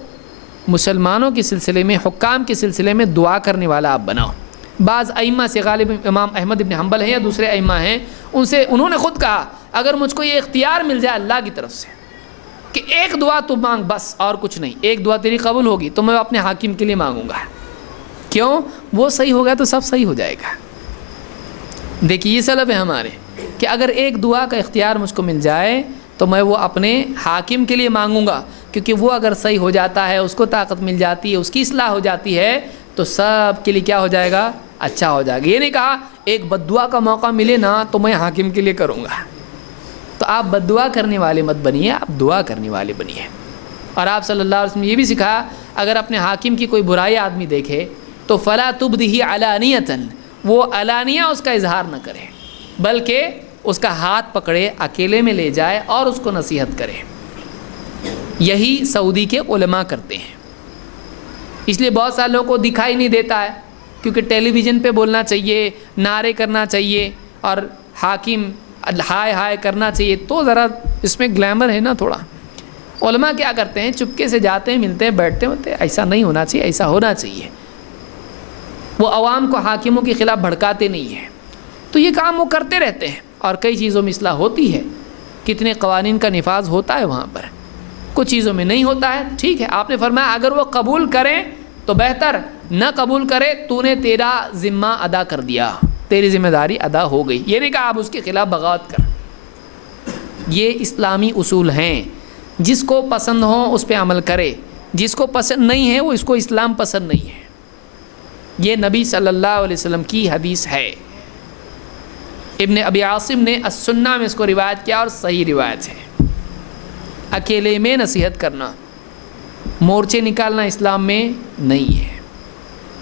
مسلمانوں کے سلسلے میں, حکام کے سلسلے میں دعا کرنے والا آپ بناؤ. بعض ائمہ سے, غالب امام احمد ابن حنبل ہیں یا دوسرے ائمہ ہیں, ان سے انہوں نے خود کہا اگر مجھ کو یہ اختیار مل جائے اللہ کی طرف سے کہ ایک دعا تو مانگ بس اور کچھ نہیں, ایک دعا تیری قبول ہوگی تو میں اپنے حاکم کے لیے مانگوں گا. کیوں؟ وہ صحیح ہو گیا تو سب صحیح ہو جائے گا. دیکھیے یہ سلف ہے ہمارے کہ اگر ایک دعا کا اختیار مجھ کو مل جائے تو میں وہ اپنے حاکم کے لیے مانگوں گا, کیونکہ وہ اگر صحیح ہو جاتا ہے, اس کو طاقت مل جاتی ہے, اس کی اصلاح ہو جاتی ہے, تو سب کے لیے کیا ہو جائے گا, اچھا ہو جائے گا. یہ نہیں کہا ایک بد دعا کا موقع ملے نا تو میں حاکم کے لیے کروں گا. تو آپ بد دعا کرنے والے مت بنیے, آپ دعا کرنے والے بنیے. اور آپ صلی اللہ علیہ وسلم نے یہ بھی سکھایا, اگر اپنے حاکم کی کوئی برائی آدمی دیکھے تو فلا تبدہ علانیۃً, وہ علانیہ اس کا اظہار نہ کرے, بلکہ اس کا ہاتھ پکڑے, اکیلے میں لے جائے اور اس کو نصیحت کرے. یہی سعودی کے علماء کرتے ہیں. اس لیے بہت سارے لوگوں کو دکھائی نہیں دیتا ہے, کیونکہ ٹیلی ویژن پہ بولنا چاہیے, نعرے کرنا چاہیے اور حاکم ہائے ہائے کرنا چاہیے, تو ذرا اس میں گلیمر ہے نا تھوڑا. علماء کیا کرتے ہیں, چپکے سے جاتے ہیں, ملتے ہیں, بیٹھتے ہوتے. ایسا نہیں ہونا چاہیے, ایسا ہونا چاہیے. وہ عوام کو حاکموں کے خلاف بھڑکاتے نہیں ہیں. تو یہ کام وہ کرتے رہتے ہیں, اور کئی چیزوں میں اصلاح ہوتی ہے. کتنے قوانین کا نفاذ ہوتا ہے وہاں پر, کچھ چیزوں میں نہیں ہوتا ہے. ٹھیک ہے, آپ نے فرمایا اگر وہ قبول کریں تو بہتر, نہ قبول کرے تو نے تیرا ذمہ ادا کر دیا, تیری ذمہ داری ادا ہو گئی. یہ نہیں کہا آپ اس کے خلاف بغاوت کر. یہ اسلامی اصول ہیں, جس کو پسند ہو اس پہ عمل کرے, جس کو پسند نہیں ہے وہ اس کو اسلام پسند نہیں ہے. یہ نبی صلی اللہ علیہ وسلم کی حدیث ہے. ابن ابی عاصم نے السنہ میں اس کو روایت کیا, اور صحیح روایت ہے. اکیلے میں نصیحت کرنا, مورچے نکالنا اسلام میں نہیں ہے.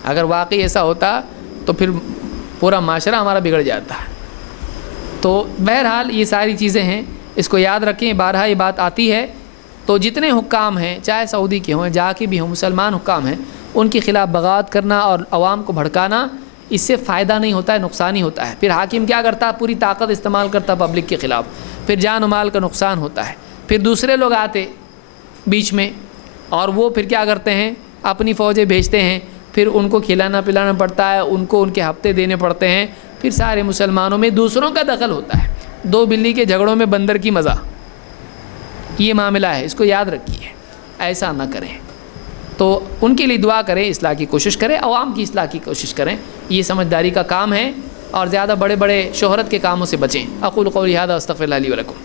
اگر واقعی ایسا ہوتا تو پھر پورا معاشرہ ہمارا بگڑ جاتا. تو بہرحال یہ ساری چیزیں ہیں, اس کو یاد رکھیں. بارہا یہ بات آتی ہے, تو جتنے حکام ہیں, چاہے سعودی کے ہوں, جہاں کے بھی ہوں, مسلمان حکام ہیں, ان کے خلاف بغاوت کرنا اور عوام کو بھڑکانا, اس سے فائدہ نہیں ہوتا ہے, نقصان ہی ہوتا ہے. پھر حاکم کیا کرتا ہے, پوری طاقت استعمال کرتا ہے پبلک کے خلاف, پھر جان و مال کا نقصان ہوتا ہے. پھر دوسرے لوگ آتے بیچ میں, اور وہ پھر کیا کرتے ہیں, اپنی فوجیں بھیجتے ہیں, پھر ان کو کھلانا پلانا پڑتا ہے، ان کو ان کے ہفتے دینے پڑتے ہیں، پھر سارے مسلمانوں میں دوسروں کا دخل ہوتا ہے. 2 بلی کے جھگڑوں میں بندر کی مزہ، یہ معاملہ ہے، اس کو یاد رکھیے، ایسا نہ کریں. تو ان کے لیے دعا کریں، اصلاح کی کوشش کریں، عوام کی اصلاح کی کوشش کریں، یہ سمجھداری کا کام ہے، اور زیادہ بڑے بڑے شہرت کے کاموں سے بچیں. اقول قولی ھذا واستغفر اللہ لی ولکم.